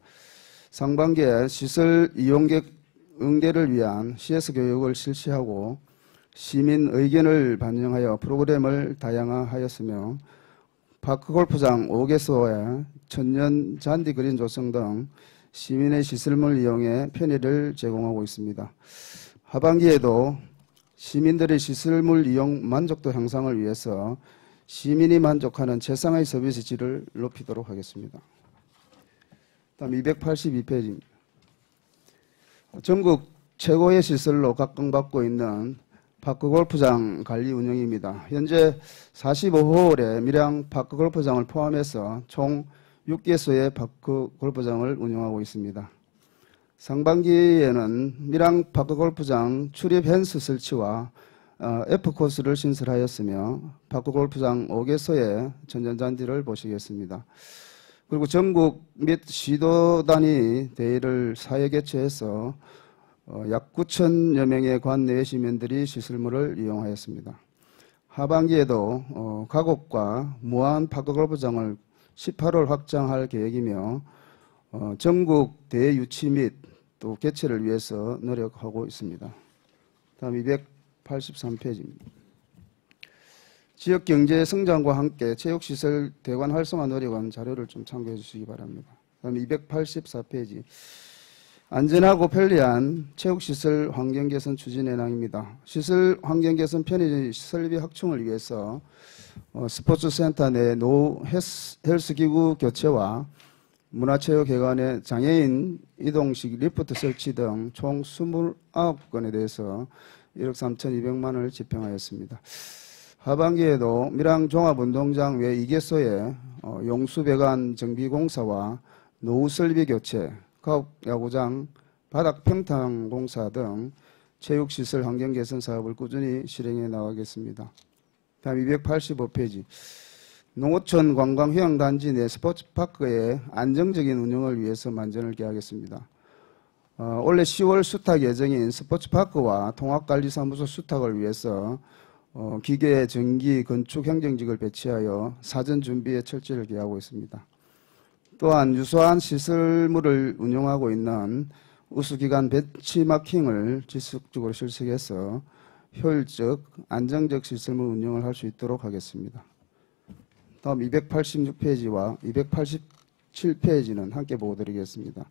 상반기에 시설 이용객 응대를 위한 CS 교육을 실시하고 시민 의견을 반영하여 프로그램을 다양화하였으며 파크골프장 5개소에 천연 잔디 그린 조성 등 시민의 시설물을 이용해 편의를 제공하고 있습니다. 하반기에도 시민들의 시설물 이용 만족도 향상을 위해서 시민이 만족하는 최상의 서비스 질을 높이도록 하겠습니다. 다음 282페이지입니다. 전국 최고의 시설로 각광받고 있는 파크골프장 관리 운영입니다. 현재 45홀의 밀양 파크골프장을 포함해서 총 6개소의 파크골프장을 운영하고 있습니다. 상반기에는 밀양 파크골프장 출입 펜스 설치와 F코스를 신설하였으며 파크골프장 5개소의 천연잔디를 보시겠습니다. 그리고 전국 및 시도 단위 대회를 4회 개최해서 약 9천여 명의 관내외 시민들이 시설물을 이용하였습니다. 하반기에도 가곡과 무한 파크골프장을 18홀 확장할 계획이며 전국 대회 유치 및 또 개최를 위해서 노력하고 있습니다. 다음 283페이지입니다. 지역 경제 성장과 함께 체육시설 대관 활성화 노력은 자료를 좀 참고해 주시기 바랍니다. 다음 284페이지. 안전하고 편리한 체육시설 환경 개선 추진 현황입니다. 시설 환경 개선 편의 설비 확충을 위해서 스포츠센터 내 노후 헬스기구 교체와 문화체육회관의 장애인 이동식 리프트 설치 등 총 29건에 대해서 1억 3,200만 원을 집행하였습니다. 하반기에도 밀양 종합운동장 외 2개소에 용수배관 정비공사와 노후 설비 교체, 가옥야구장, 바닥평탄 공사 등 체육시설 환경 개선 사업을 꾸준히 실행해 나가겠습니다. 다음 285페이지. 농어촌 관광휴양단지 내 스포츠파크의 안정적인 운영을 위해서 만전을 기하겠습니다. 올해 10월 수탁 예정인 스포츠파크와 통합관리사무소 수탁을 위해서 기계, 전기, 건축 행정직을 배치하여 사전 준비에 철저를 기하고 있습니다. 또한 유사한 시설물을 운영하고 있는 우수기관 벤치마킹을 지속적으로 실시해서 효율적, 안정적 시설물 운영을 할 수 있도록 하겠습니다. 다음 286페이지와 287페이지는 함께 보여드리겠습니다.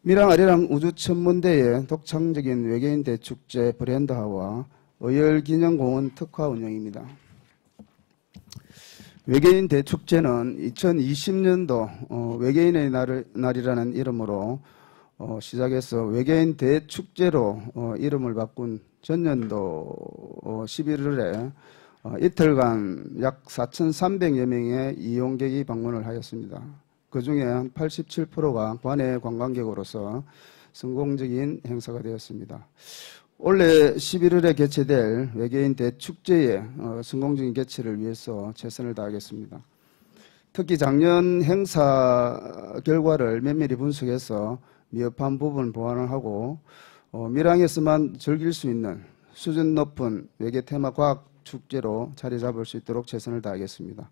밀양 아리랑 우주천문대의 독창적인 외계인 대축제 브랜드화와 의열기념공원 특화 운영입니다. 외계인 대축제는 2020년도 외계인의 날이라는 이름으로 시작해서 외계인 대축제로 이름을 바꾼 전년도 11월에 이틀간 약 4,300여 명의 이용객이 방문을 하였습니다. 그중에 한 87%가 관내 관광객으로서 성공적인 행사가 되었습니다. 올해 11월에 개최될 외계인 대축제의 성공적인 개최를 위해서 최선을 다하겠습니다. 특히 작년 행사 결과를 면밀히 분석해서 미흡한 부분 보완을 하고 밀양에서만 즐길 수 있는 수준 높은 외계 테마 과학 축제로 자리 잡을 수 있도록 최선을 다하겠습니다.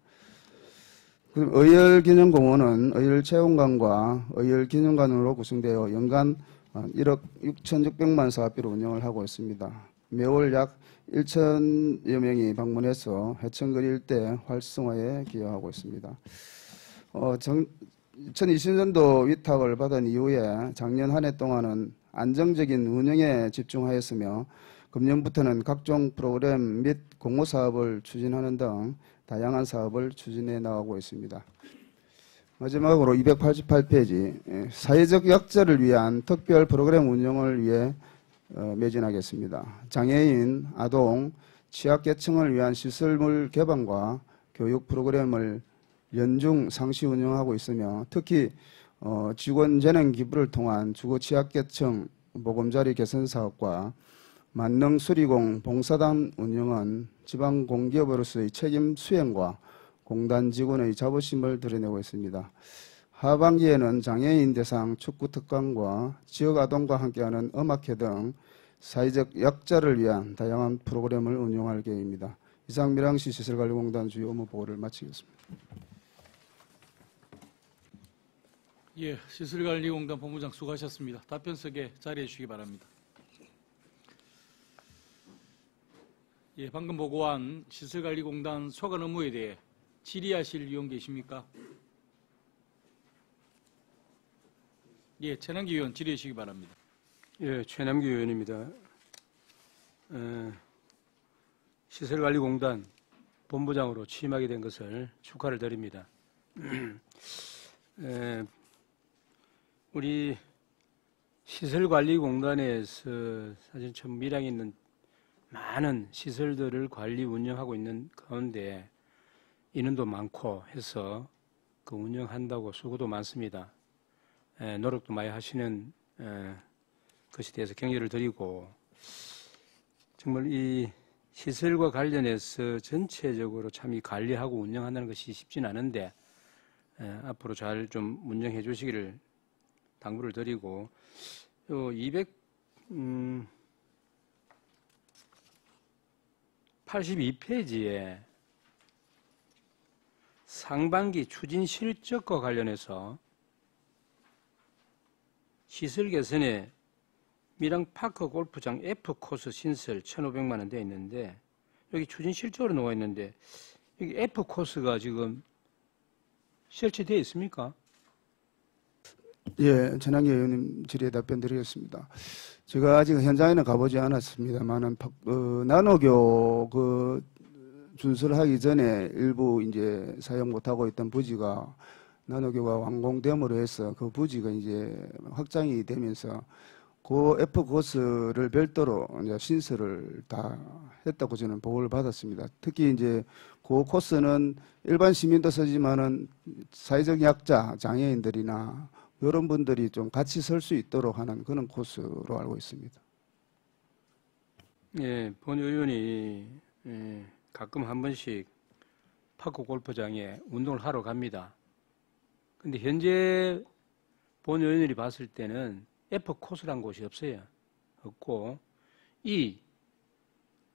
그럼 의열기념공원은 의열체험관과 의열기념관으로 구성되어 연간 1억 6,600만 사업비로 운영을 하고 있습니다. 매월 약 1,000여 명이 방문해서 해천거리 일대 활성화에 기여하고 있습니다. 2020년도 위탁을 받은 이후에 작년 한 해 동안은 안정적인 운영에 집중하였으며 금년부터는 각종 프로그램 및 공모사업을 추진하는 등 다양한 사업을 추진해 나가고 있습니다. 마지막으로 288페이지 사회적 약자를 위한 특별 프로그램 운영을 위해 매진하겠습니다. 장애인, 아동, 취약계층을 위한 시설물 개방과 교육 프로그램을 연중 상시 운영하고 있으며 특히 직원 재능 기부를 통한 주거 취약계층 보금자리 개선 사업과 만능 수리공 봉사단 운영은 지방공기업으로서의 책임 수행과 공단 직원의 자부심을 드러내고 있습니다. 하반기에는 장애인 대상 축구 특강과 지역 아동과 함께하는 음악회 등 사회적 약자를 위한 다양한 프로그램을 운영할 계획입니다. 이상 밀양시 시설관리공단 주요 업무 보고를 마치겠습니다. 예, 시설관리공단 본부장 수고하셨습니다. 답변석에 자리해 주시기 바랍니다. 예, 방금 보고한 시설관리공단 소관 업무에 대해 질의하실 위원 계십니까? 예, 최남기 의원 질의해 주시기 바랍니다. 예, 최남기 의원입니다. 시설관리공단 본부장으로 취임하게 된 것을 축하를 드립니다. 우리 시설관리공단에서 사실 참 밀양 있는 많은 시설들을 관리 운영하고 있는 가운데 인원도 많고 해서 그 운영한다고 수고도 많습니다. 노력도 많이 하시는 것에 대해서 격려를 드리고, 정말 이 시설과 관련해서 전체적으로 참 이 관리하고 운영한다는 것이 쉽진 않은데 앞으로 잘 좀 운영해 주시기를 당부를 드리고, 282페이지에 상반기 추진 실적과 관련해서 시설 개선에 밀양파크 골프장 F코스 신설 1,500만 원 되어 있는데, 여기 추진 실적으로 나와 있는데 여기 F코스가 지금 설치되어 있습니까? 예, 전환기 의원님 질의에 답변 드리겠습니다. 제가 아직 현장에는 가보지 않았습니다만은 나노교 준설하기 전에 일부 이제 사용 못하고 있던 부지가 나노교가 완공됨으로 해서 그 부지가 이제 확장이 되면서 그 F코스를 별도로 이제 신설을 다 했다고 저는 보고를 받았습니다. 특히 이제 그 코스는 일반 시민도 쓰지만은 사회적 약자, 장애인들이나 이런 분들이 좀 같이 설 수 있도록 하는 그런 코스로 알고 있습니다. 예, 본 의원이 가끔 한 번씩 파크 골프장에 운동을 하러 갑니다. 근데 현재 본 의원이 봤을 때는 F 코스란 곳이 없어요. 없고 E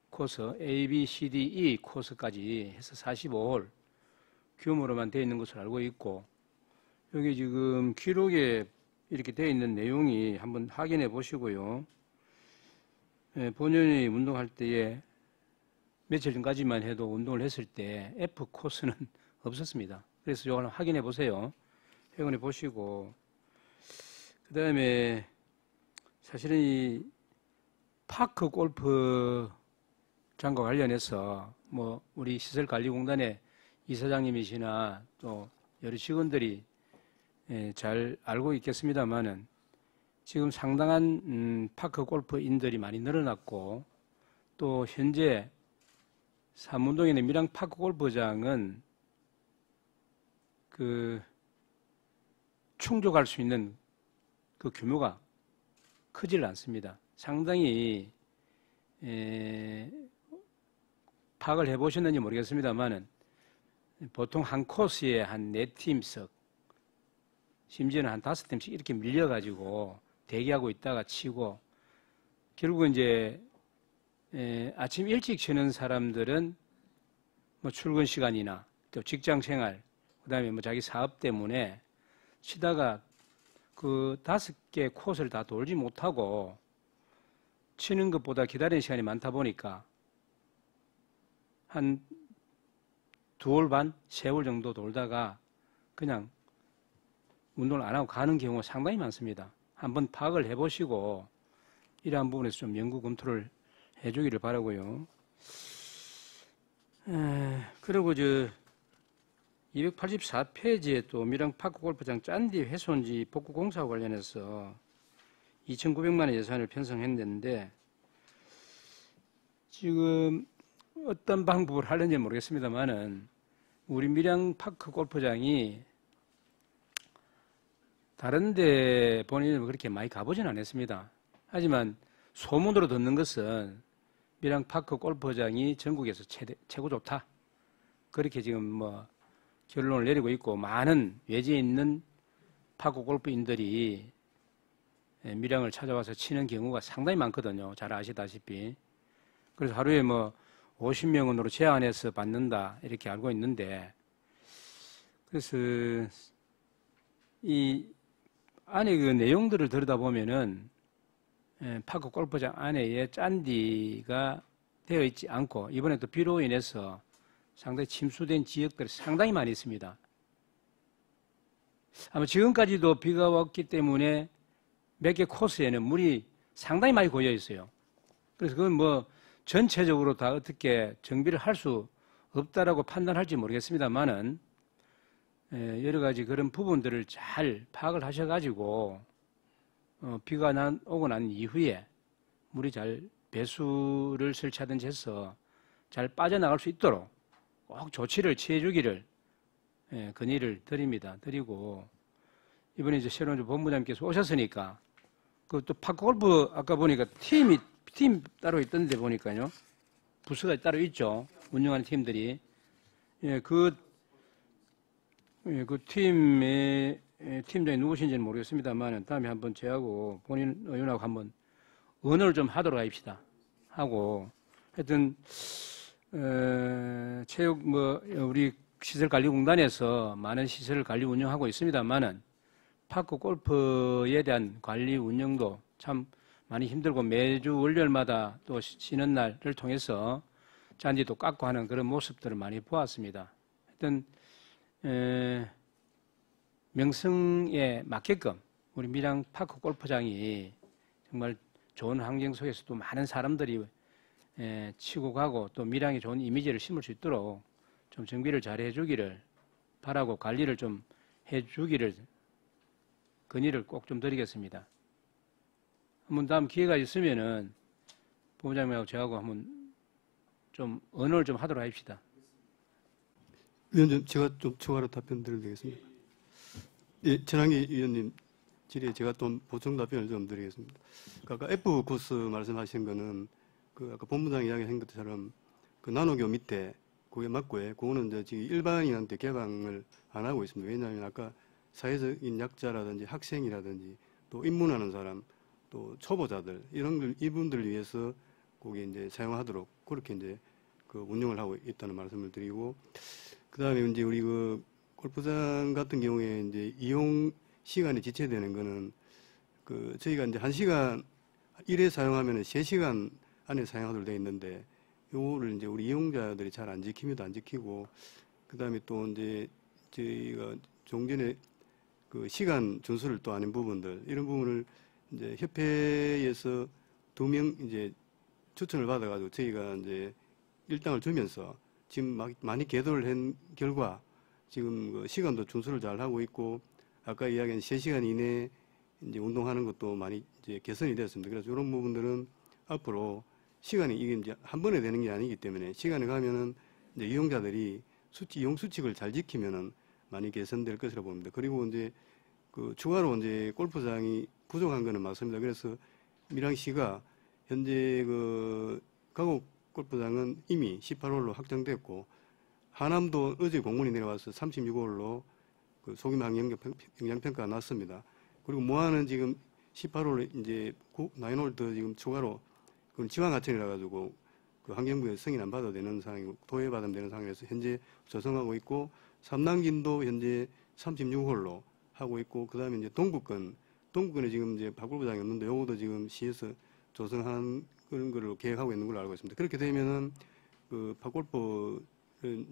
코스, A, B, C, D, E 코스까지 해서 45홀 규모로만 되어 있는 것으로 알고 있고, 여기 지금 기록에 이렇게 되어 있는 내용이 한번 확인해 보시고요. 본 의원이 운동할 때에 며칠 전까지만 해도 운동을 했을 때 F 코스는 없었습니다. 그래서 이걸 확인해 보세요. 확인해 보시고, 그 다음에 사실은 이 파크 골프 장과 관련해서 뭐 우리 시설관리공단의 이사장님이시나 또 여러 직원들이 잘 알고 있겠습니다만은 지금 상당한 파크 골프인들이 많이 늘어났고, 또 현재 삼문동에 있는 밀양 파크 골프장은 그 충족할 수 있는 그 규모가 크질 않습니다. 상당히 파악을 해보셨는지 모르겠습니다만은 보통 한 코스에 한 4팀씩, 심지어는 한 5팀씩 이렇게 밀려가지고 대기하고 있다가 치고, 결국 이제 아침 일찍 치는 사람들은 뭐 출근 시간이나 또 직장 생활, 그 다음에 뭐 자기 사업 때문에 치다가 그 5개 코스를 다 돌지 못하고 치는 것보다 기다리는 시간이 많다 보니까 한 2홀 반, 3홀 정도 돌다가 그냥 운동을 안 하고 가는 경우가 상당히 많습니다. 한번 파악을 해보시고 이러한 부분에서 좀 연구 검토를 해주기를 바라고요. 그리고 284페이지에 또 밀양 파크 골프장 짠디 훼손지 복구 공사와 관련해서 2,900만 원 예산을 편성했는데, 지금 어떤 방법을 하는지 모르겠습니다만은 우리 밀양 파크 골프장이 다른데 본인은 그렇게 많이 가보진 않았습니다. 하지만 소문으로 듣는 것은 밀양 파크 골프장이 전국에서 최고 좋다, 그렇게 지금 뭐 결론을 내리고 있고, 많은 외지에 있는 파크 골프인들이 밀양을 찾아와서 치는 경우가 상당히 많거든요. 잘 아시다시피. 그래서 하루에 뭐 50명으로 제한해서 받는다 이렇게 알고 있는데, 그래서 이 안에 그 내용들을 들여다보면은 파크 골프장 안에 짠디가 되어 있지 않고 이번에 또 비로 인해서 상당히 침수된 지역들이 상당히 많이 있습니다. 아마 지금까지도 비가 왔기 때문에 몇 개 코스에는 물이 상당히 많이 고여 있어요. 그래서 그건 뭐 전체적으로 다 어떻게 정비를 할 수 없다라고 판단할지 모르겠습니다만은 여러 가지 그런 부분들을 잘 파악을 하셔가지고 비가 오고 난 이후에 물이 잘 배수를 설치하든지 해서 잘 빠져나갈 수 있도록 꼭 조치를 취해 주기를 건의를 드립니다. 드리고 이번에 이제 새로운 본부장님께서 오셨으니까 그 또 파크골프 아까 보니까 팀 따로 있던데 보니까요. 부서가 따로 있죠. 운영하는 팀들이. 그 팀의 팀장이 누구신지는 모르겠습니다만 다음에 한번 저하고 본인 의원하고 한번 의논을 좀 하도록 합시다. 하고 하여튼 체육 우리 시설관리공단에서 많은 시설을 관리 운영하고 있습니다만은 파크 골프에 대한 관리 운영도 참 많이 힘들고 매주 월요일마다 또 쉬는 날을 통해서 잔디도 깎고 하는 그런 모습들을 많이 보았습니다. 하여튼 명성에 맞게끔 우리 밀양 파크 골프장이 정말 좋은 환경 속에서도 많은 사람들이 치고 가고 또 밀양에 좋은 이미지를 심을 수 있도록 좀 정비를 잘 해주기를 바라고 관리를 좀 해주기를 건의를 꼭 좀 드리겠습니다. 한번 다음 기회가 있으면은 본부장님하고 저하고 한번 좀 언어를 좀 하도록 합시다. 위원님, 제가 좀 추가로 답변 드려도 되겠습니까? 예, 전환기 위원님 질의에 제가 또 보충 답변을 좀 드리겠습니다. 아까 F 코스 말씀하신 거는 그 아까 본부장 이야기한 것처럼 그 나노교 밑에 그게 맞고요. 그거는 이제 지금 일반인한테 개방을 안 하고 있습니다. 왜냐하면 아까 사회적인 약자라든지 학생이라든지 또 입문하는 사람 또 초보자들 이분들을 위해서 거기 이제 사용하도록 그렇게 이제 그 운영을 하고 있다는 말씀을 드리고 그 다음에 이제 우리 그 골프장 같은 경우에 이제 이용 시간이 지체되는 거는 그 저희가 이제 1시간 1회 사용하면 3시간 안에 사용하도록 되어 있는데 요거를 이제 우리 이용자들이 잘 안 지킵니다. 안 지키고 그 다음에 또 이제 저희가 종전에 그 시간 준수를 또 아닌 부분들 이런 부분을 이제 협회에서 2명 이제 추천을 받아가지고 저희가 이제 일당을 주면서 지금 많이 계도를 한 결과 지금 그 시간도 준수를 잘 하고 있고 아까 이야기한 3시간 이내에 이제 운동하는 것도 많이 이제 개선이 됐습니다. 그래서 이런 부분들은 앞으로 시간이 이게 이제 한 번에 되는 게 아니기 때문에 시간이 가면은 이제 이용자들이 이용 수칙을 잘 지키면은 많이 개선될 것이라고 봅니다. 그리고 이제 그 추가로 이제 골프장이 부족한 거는 맞습니다. 그래서 밀양시가 현재 그 가곡 골프장은 이미 18홀로 확정됐고 하남도 어제 공문이 내려와서 36홀로 그 소규모 영향평가가 났습니다. 그리고 모아는 지금 18홀 이제 9홀 더 지금 추가로 그건 지방하천이라 가지고 그 환경부에 승인 안 받아도 되는 상황이고 도에 받으면 되는 상황에서 현재 조성하고 있고 삼남긴도 현재 36홀로 하고 있고 그 다음에 이제 동북권에 지금 이제 박골프장이 없는데 요것도 지금 시에서 조성한 그런 거를 계획하고 있는 걸로 알고 있습니다. 그렇게 되면은 그 박골프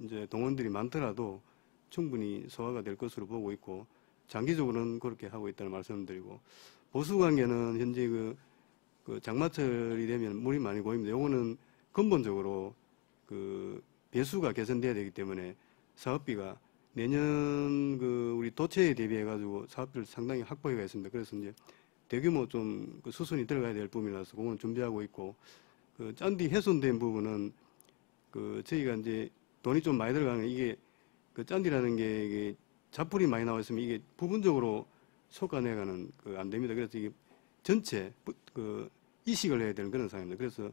이제 동원들이 많더라도 충분히 소화가 될 것으로 보고 있고 장기적으로는 그렇게 하고 있다는 말씀을 드리고 보수 관계는 현재 그 장마철이 되면 물이 많이 고입니다. 요거는 근본적으로 그 배수가 개선돼야 되기 때문에 사업비가 내년 그 우리 도체에 대비해 가지고 사업비를 상당히 확보해가 있습니다. 그래서 이제 대규모 좀 그 수순이 들어가야 될 부분이라서 그거는 준비하고 있고 그 짠디 훼손된 부분은 그 저희가 이제 돈이 좀 많이 들어가는 이게 그 짠디라는 게 이게 자풀이 많이 나와 있으면 이게 부분적으로 솎아내가는 그 안 됩니다. 그래서 이게 전체 그 이식을 해야 되는 그런 상황입니다. 그래서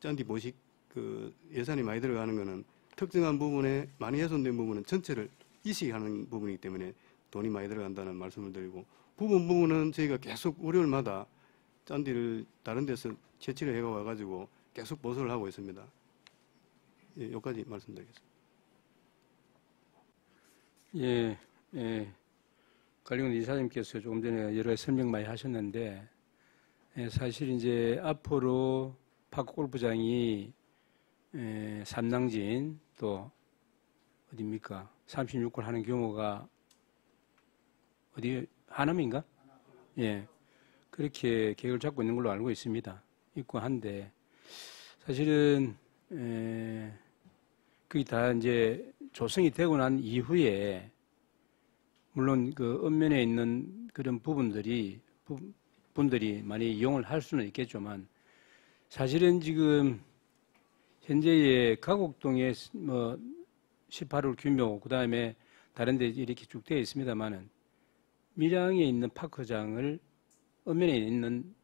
짠디 보식 그 예산이 많이 들어가는 거는 특정한 부분에 많이 훼손된 부분은 전체를 이식하는 부분이기 때문에 돈이 많이 들어간다는 말씀을 드리고 부분은 저희가 계속 월요일마다 짠디를 다른 데서 채취를 해가 와가지고 계속 보수를 하고 있습니다. 예, 여기까지 말씀드리겠습니다. 예, 예. 관리원 이사님께서 조금 전에 여러 가지 설명 많이 하셨는데, 사실 이제 앞으로 파크 골프장이 삼낭진 또 어디입니까? 36골 하는 규모가 어디 하남인가? 예, 그렇게 계획을 잡고 있는 걸로 알고 있습니다. 있고 한데 사실은 그게 다 이제 조성이 되고 난 이후에 물론 그 읍면에 있는 그런 분들이 많이 이용을 할 수는 있겠지만 사실은 지금 현재의 가곡동에 뭐 18홀 규모 그다음에 다른 데 이렇게 쭉 되어 있습니다만은 밀양에 있는 파크장을 읍면에 있는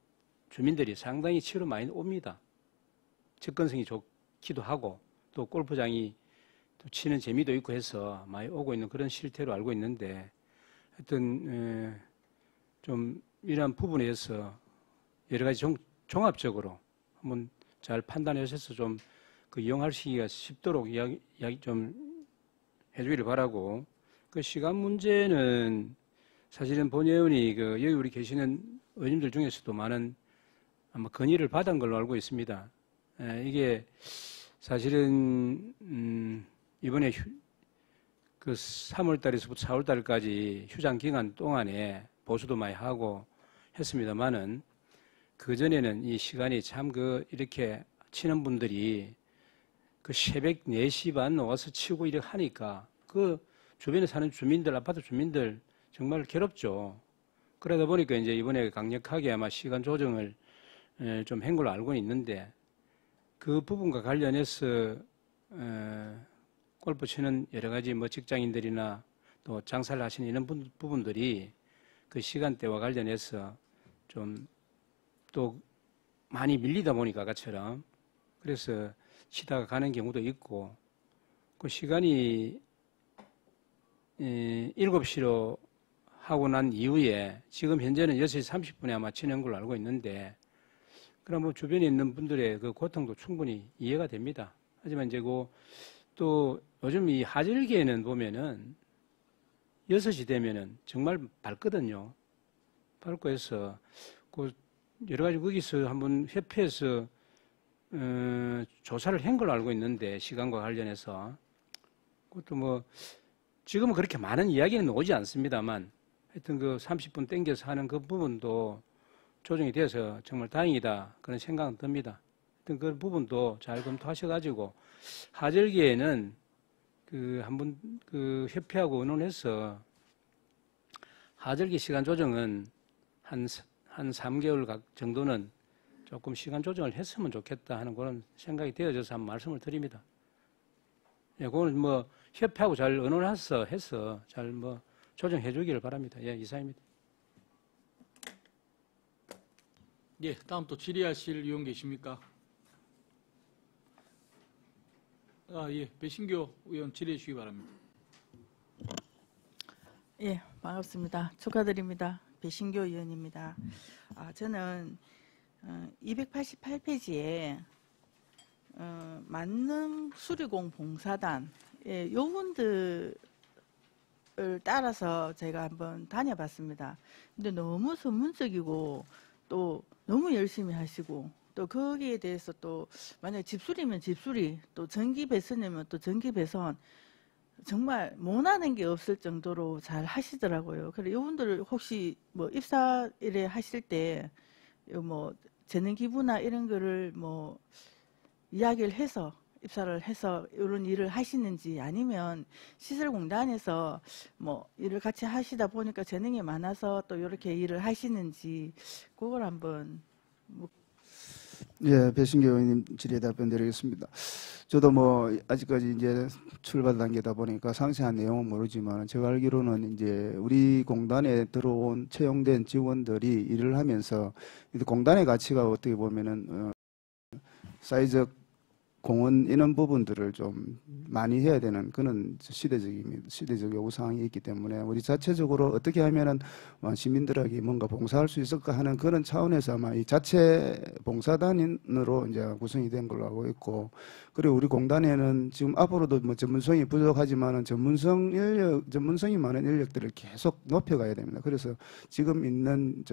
주민들이 상당히 치러 많이 옵니다. 접근성이 좋기도 하고 또 골프장이 또 치는 재미도 있고 해서 많이 오고 있는 그런 실태로 알고 있는데 하여튼 좀 이러한 부분에서 여러 가지 종합적으로 한번 잘 판단하셔서 좀 그 이용하시기가 쉽도록 이야기 좀 해주기를 바라고, 그 시간 문제는 사실은 본 의원이 그 여기 우리 계시는 의원님들 중에서도 많은 아마 건의를 받은 걸로 알고 있습니다. 이게 사실은 이번에 그 3월 달에서부터 4월 달까지 휴장 기간 동안에 보수도 많이 하고 했습니다만은 그 전에는 이 시간이 참 그 이렇게 치는 분들이 그 새벽 4시 반 와서 치고 이렇게 하니까 그 주변에 사는 주민들, 아파트 주민들 정말 괴롭죠. 그러다 보니까 이제 이번에 강력하게 아마 시간 조정을 좀 한 걸로 알고 있는데 그 부분과 관련해서 골프 치는 여러 가지 뭐 직장인들이나 또 장사를 하시는 이런 부분들이 그 시간대와 관련해서 좀 또 많이 밀리다 보니까 아까처럼 그래서 치다가 가는 경우도 있고 그 시간이 7시로 하고 난 이후에 지금 현재는 6시 30분에 아마 치는 걸로 알고 있는데 그럼 뭐 주변에 있는 분들의 그 고통도 충분히 이해가 됩니다. 하지만 이제 또 요즘 이 하절기에는 보면은 6시 되면은 정말 밝거든요. 밝고 해서 그 여러 가지 거기서 한번 협회에서 조사를 한 걸로 알고 있는데 시간과 관련해서 그것도 뭐 지금은 그렇게 많은 이야기는 오지 않습니다만 하여튼 그 30분 땡겨서 하는 그 부분도 조정이 되어서 정말 다행이다 그런 생각은 듭니다. 하여튼 그 부분도 잘 검토하셔가지고 하절기에는 그 한번 그 협회하고 의논해서 하절기 시간 조정은 한 3개월 정도는 조금 시간 조정을 했으면 좋겠다 하는 그런 생각이 되어져서 한번 말씀을 드립니다. 예, 그거는 뭐 협회하고 잘 의논해서 잘 뭐 조정해 주기를 바랍니다. 예, 이사입니다. 예, 다음 또 질의하실 의원 계십니까? 예, 배신교 의원 질의해 주시기 바랍니다. 예, 반갑습니다. 축하드립니다. 배신교 의원입니다. 저는 288페이지에 만능 수리공 봉사단 요분들을 따라서 제가 한번 다녀봤습니다. 근데 너무 전문적이고 또 너무 열심히 하시고 또 거기에 대해서 또 만약에 집수리면 집수리 또 전기 배선이면 또 전기 배선 정말 못하는 게 없을 정도로 잘 하시더라고요. 그래서 이분들 혹시 뭐 입사 일에 하실 때 뭐 재능 기부나 이런 거를 뭐 이야기를 해서 입사를 해서 이런 일을 하시는지 아니면 시설공단에서 뭐 일을 같이 하시다 보니까 재능이 많아서 또 이렇게 일을 하시는지 그걸 한번 예, 배신교 의원님 질의에 답변드리겠습니다. 저도 뭐 아직까지 이제 출발 단계다 보니까 상세한 내용은 모르지만 제가 알기로는 이제 우리 공단에 들어온 채용된 직원들이 일을 하면서 공단의 가치가 어떻게 보면은 사회적 공헌 이런 부분들을 좀 많이 해야 되는 그런 시대적 요구 사항이 있기 때문에 우리 자체적으로 어떻게 하면은 시민들에게 뭔가 봉사할 수 있을까 하는 그런 차원에서 아마 이 자체 봉사단으로 이제 구성이 된 걸로 알고 있고 그리고 우리 공단에는 지금 앞으로도 뭐 전문성이 부족하지만은 전문성이 많은 인력들을 계속 높여가야 됩니다. 그래서 지금 있는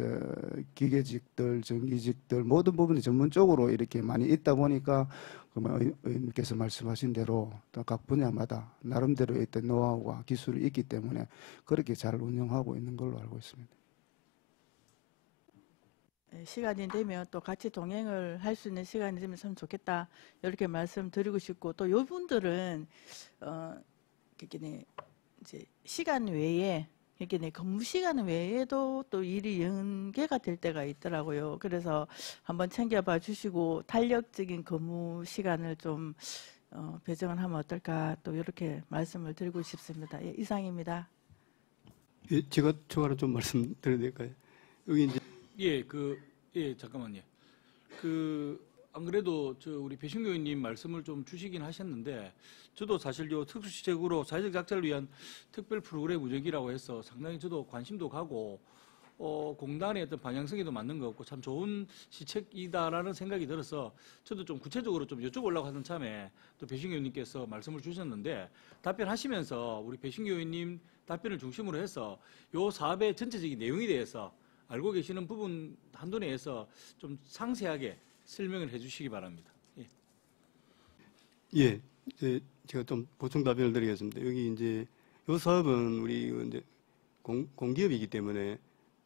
기계직들, 전기직들 모든 부분이 전문적으로 이렇게 많이 있다 보니까 의원님께서 말씀하신 대로 또 각 분야마다 나름대로의 어떤 노하우와 기술이 있기 때문에 그렇게 잘 운영하고 있는 걸로 알고 있습니다. 시간이 되면 또 같이 동행을 할 수 있는 시간이 되면 참 좋겠다 이렇게 말씀드리고 싶고, 또 요분들은 이제 시간 외에 이렇게 근무 시간 외에도 또 일이 연계가 될 때가 있더라고요. 그래서 한번 챙겨봐 주시고 탄력적인 근무 시간을 좀 배정을 하면 어떨까, 또 이렇게 말씀을 드리고 싶습니다. 예, 이상입니다. 예, 제가 추가로 좀 말씀드려도 될까요? 여기 이제 잠깐만요. 안 그래도 우리 배신교 의원님 말씀을 좀 주시긴 하셨는데, 저도 사실 특수시책으로 사회적 약자를 위한 특별 프로그램 운영이라고 해서 상당히 저도 관심도 가고, 공단의 어떤 방향성에도 맞는 것 같고 참 좋은 시책이다라는 생각이 들어서 저도 좀 구체적으로 좀 여쭤보려고 하던 참에 또 배신교 의원님께서 말씀을 주셨는데, 답변하시면서 우리 배신교 의원님 답변을 중심으로 해서 요 사업의 전체적인 내용에 대해서 알고 계시는 부분 한도 내에서 좀 상세하게 설명을 해주시기 바랍니다. 예, 제가 좀 보충 답변을 드리겠습니다. 여기 이제 이 사업은 우리 이제 공기업이기 때문에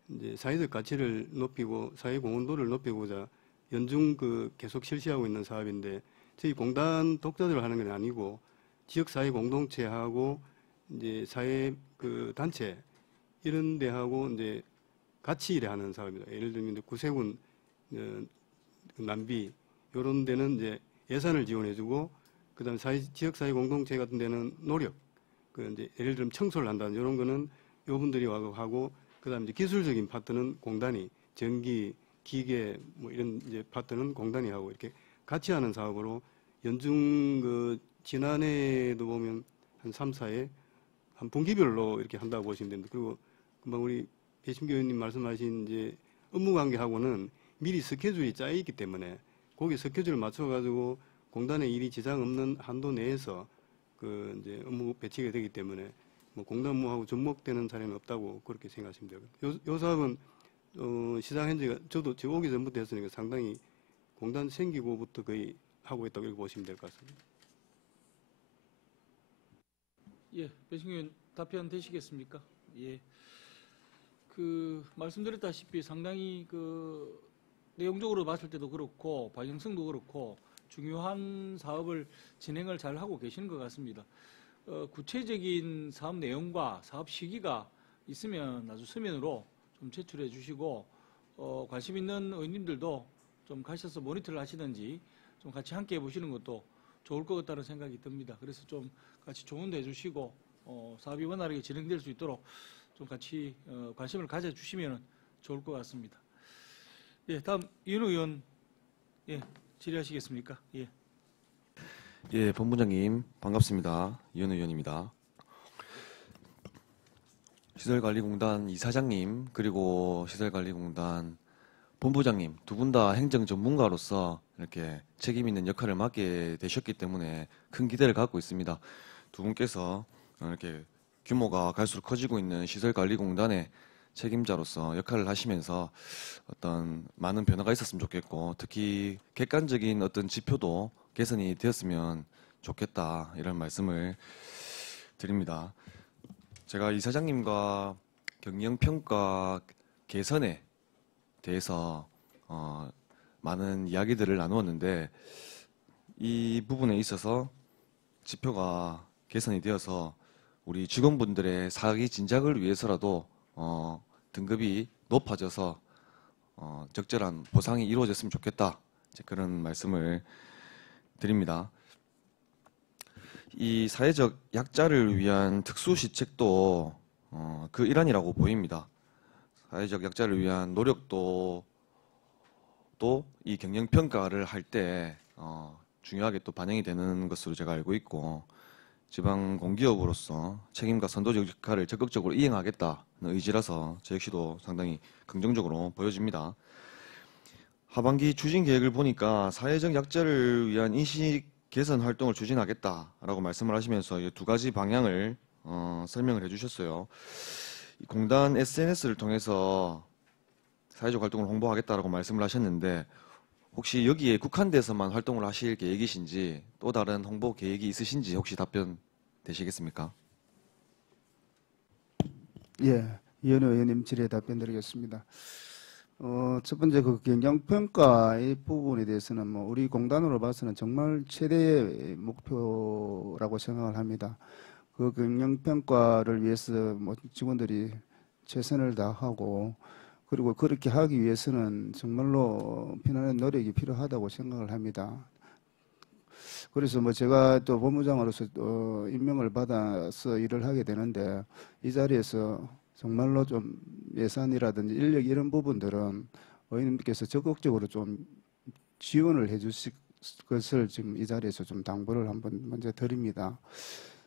이제 사회적 가치를 높이고 사회 공헌도를 높이고자 연중 계속 실시하고 있는 사업인데, 저희 공단 독자적으로 하는 건 아니고 지역 사회 공동체하고 이제 사회 단체 이런 데하고 이제 같이 일하는 사업입니다. 예를 들면 이제 구세군 남비 이런 데는 이제 예산을 지원해주고, 그다음 지역 사회 공동체 같은 데는 노력, 이제 예를 들면 청소를 한다는 이런 거는 요분들이 와서 하고, 그다음 이제 기술적인 파트는 공단이, 전기, 기계 뭐 이런 이제 파트는 공단이 하고 이렇게 같이 하는 사업으로 연중 지난해도 보면 한 3, 4회 한 분기별로 이렇게 한다고 보시면 됩니다. 그리고 금방 우리 배신교 의원님 말씀하신 이제 업무 관계하고는 미리 스케줄이 짜여 있기 때문에 거기 스케줄을 맞춰가지고 공단의 일이 지장 없는 한도 내에서 이제 업무 배치가 되기 때문에 뭐 공단 업무하고 접목되는 사례는 없다고 그렇게 생각하시면 되고요. 요 사업은 시장 현재가 저도 지금 오기 전부터 했으니까 상당히 공단 생기고부터 거의 하고 있다고 이렇게 보시면 될 것 같습니다. 예, 배신교 의원 답변 되시겠습니까? 예. 말씀드렸다시피 상당히 내용적으로 봤을 때도 그렇고 방향성도 그렇고 중요한 사업을 진행을 잘 하고 계시는 것 같습니다. 구체적인 사업 내용과 사업 시기가 있으면 아주 서면으로 좀 제출해 주시고, 관심 있는 의원님들도 좀 가셔서 모니터를 하시든지 좀 같이 함께 해보시는 것도 좋을 것 같다는 생각이 듭니다. 그래서 좀 같이 조언도 해주시고 사업이 원활하게 진행될 수 있도록 좀 같이 관심을 가져주시면 좋을 것 같습니다. 예, 다음 이현우 의원, 예, 질의하시겠습니까? 예. 예, 본부장님 반갑습니다. 이현우 의원입니다. 시설관리공단 이사장님 그리고 시설관리공단 본부장님 두 분 다 행정 전문가로서 이렇게 책임 있는 역할을 맡게 되셨기 때문에 큰 기대를 갖고 있습니다. 두 분께서 이렇게 규모가 갈수록 커지고 있는 시설관리공단의 책임자로서 역할을 하시면서 어떤 많은 변화가 있었으면 좋겠고, 특히 객관적인 어떤 지표도 개선이 되었으면 좋겠다, 이런 말씀을 드립니다. 제가 이사장님과 경영평가 개선에 대해서 많은 이야기들을 나누었는데, 이 부분에 있어서 지표가 개선이 되어서 우리 직원분들의 사기 진작을 위해서라도 등급이 높아져서 적절한 보상이 이루어졌으면 좋겠다, 그런 말씀을 드립니다. 이 사회적 약자를 위한 특수시책도 그 일환이라고 보입니다. 사회적 약자를 위한 노력도 또 이 경영평가를 할 때 중요하게 또 반영이 되는 것으로 제가 알고 있고, 지방 공기업으로서 책임과 선도적 역할을 적극적으로 이행하겠다는 의지라서 제 역시도 상당히 긍정적으로 보여집니다. 하반기 추진 계획을 보니까 사회적 약자를 위한 인식 개선 활동을 추진하겠다라고 말씀을 하시면서 이 두 가지 방향을 설명을 해주셨어요. 이 공단 SNS를 통해서 사회적 활동을 홍보하겠다라고 말씀을 하셨는데 혹시 여기에 국한돼서만 활동을 하실 계획이신지 또 다른 홍보 계획이 있으신지 혹시 답변 되시겠습니까? 예, 이현우 의원님 질의에 답변드리겠습니다. 첫 번째 그 경영평가의 부분에 대해서는 뭐 우리 공단으로 봐서는 정말 최대의 목표라고 생각을 합니다. 그 경영평가를 위해서 뭐 직원들이 최선을 다하고 그리고 그렇게 하기 위해서는 정말로 피나는 노력이 필요하다고 생각을 합니다. 그래서 뭐 제가 또 본부장으로서 임명을 받아서 일을 하게 되는데 이 자리에서 정말로 좀 예산이라든지 인력 이런 부분들은 의원님께서 적극적으로 좀 지원을 해주실 것을 지금 이 자리에서 좀 당부를 한번 먼저 드립니다.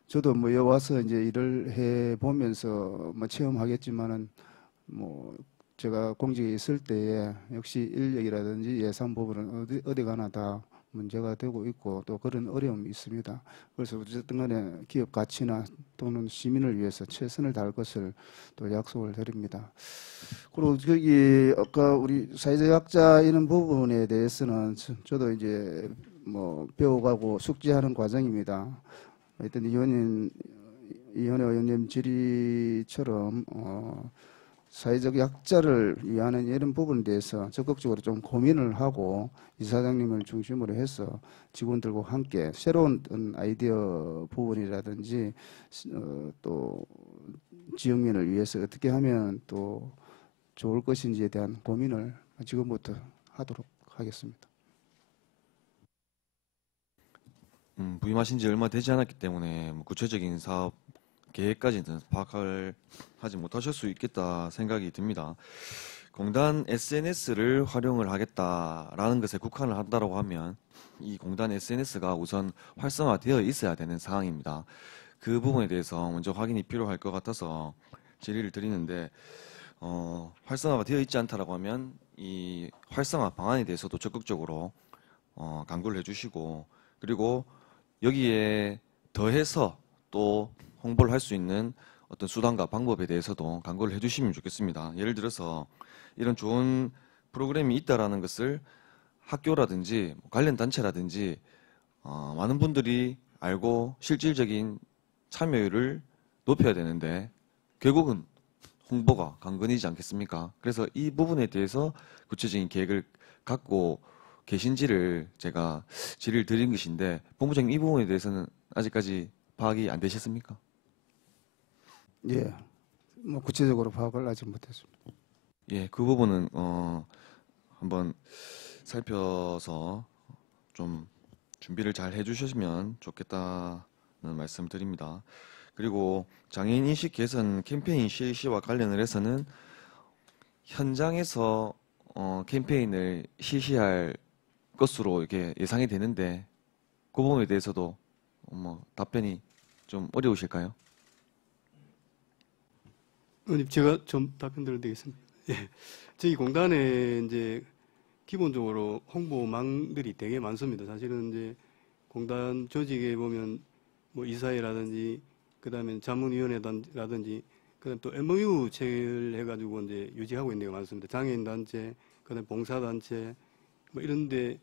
저도 뭐 여기 와서 이제 일을 해 보면서 뭐 체험하겠지만은 뭐 제가 공직에 있을 때에 역시 인력이라든지 예산 부분은 어디 가나 다 문제가 되고 있고 또 그런 어려움이 있습니다. 그래서 어쨌든 간에 기업 가치나 또는 시민을 위해서 최선을 다할 것을 또 약속을 드립니다. 그리고 저기 아까 우리 사회적 약자 이런 부분에 대해서는 저도 이제 뭐 배워가고 숙지하는 과정입니다. 하여튼 이현우 의원님 질의처럼 사회적 약자를 위하는 이런 부분에 대해서 적극적으로 좀 고민을 하고 이사장님을 중심으로 해서 직원들과 함께 새로운 아이디어 부분이라든지 또 지역민을 위해서 어떻게 하면 또 좋을 것인지에 대한 고민을 지금부터 하도록 하겠습니다. 부임하신 지 얼마 되지 않았기 때문에 뭐 구체적인 사업 계획까지는 파악을 하지 못하실 수 있겠다 생각이 듭니다. 공단 SNS를 활용을 하겠다라는 것에 국한을 한다고 하면 이 공단 SNS가 우선 활성화되어 있어야 되는 상황입니다. 그 부분에 대해서 먼저 확인이 필요할 것 같아서 질의를 드리는데 활성화가 되어 있지 않다라고 하면 이 활성화 방안에 대해서도 적극적으로 강구를 해주시고 그리고 여기에 더해서 또 홍보를 할 수 있는 어떤 수단과 방법에 대해서도 강구를 해주시면 좋겠습니다. 예를 들어서 이런 좋은 프로그램이 있다라는 것을 학교라든지 관련 단체라든지 많은 분들이 알고 실질적인 참여율을 높여야 되는데 결국은 홍보가 관건이지 않겠습니까? 그래서 이 부분에 대해서 구체적인 계획을 갖고 계신지를 제가 질의를 드린 것인데 본부장님 이 부분에 대해서는 아직까지 파악이 안 되셨습니까? 예, 뭐 구체적으로 파악을 아직 못했습니다. 예, 그 부분은 한번 살펴서 좀 준비를 잘 해주시면 좋겠다는 말씀드립니다. 그리고 장애인 인식 개선 캠페인 실시와 관련을 해서는 현장에서 캠페인을 실시할 것으로 이렇게 예상이 되는데 그 부분에 대해서도 답변이 좀 어려우실까요? 의원님, 제가 좀 답변드려도 되겠습니다. 예. 저희 공단에 이제 기본적으로 홍보망들이 되게 많습니다. 사실은 이제 공단 조직에 보면 뭐 이사회라든지 그다음에 자문위원회라든지 그다음 또 MOU 체결 해가지고 이제 유지하고 있는 데가 많습니다. 장애인 단체, 그다음 봉사 단체 뭐 이런데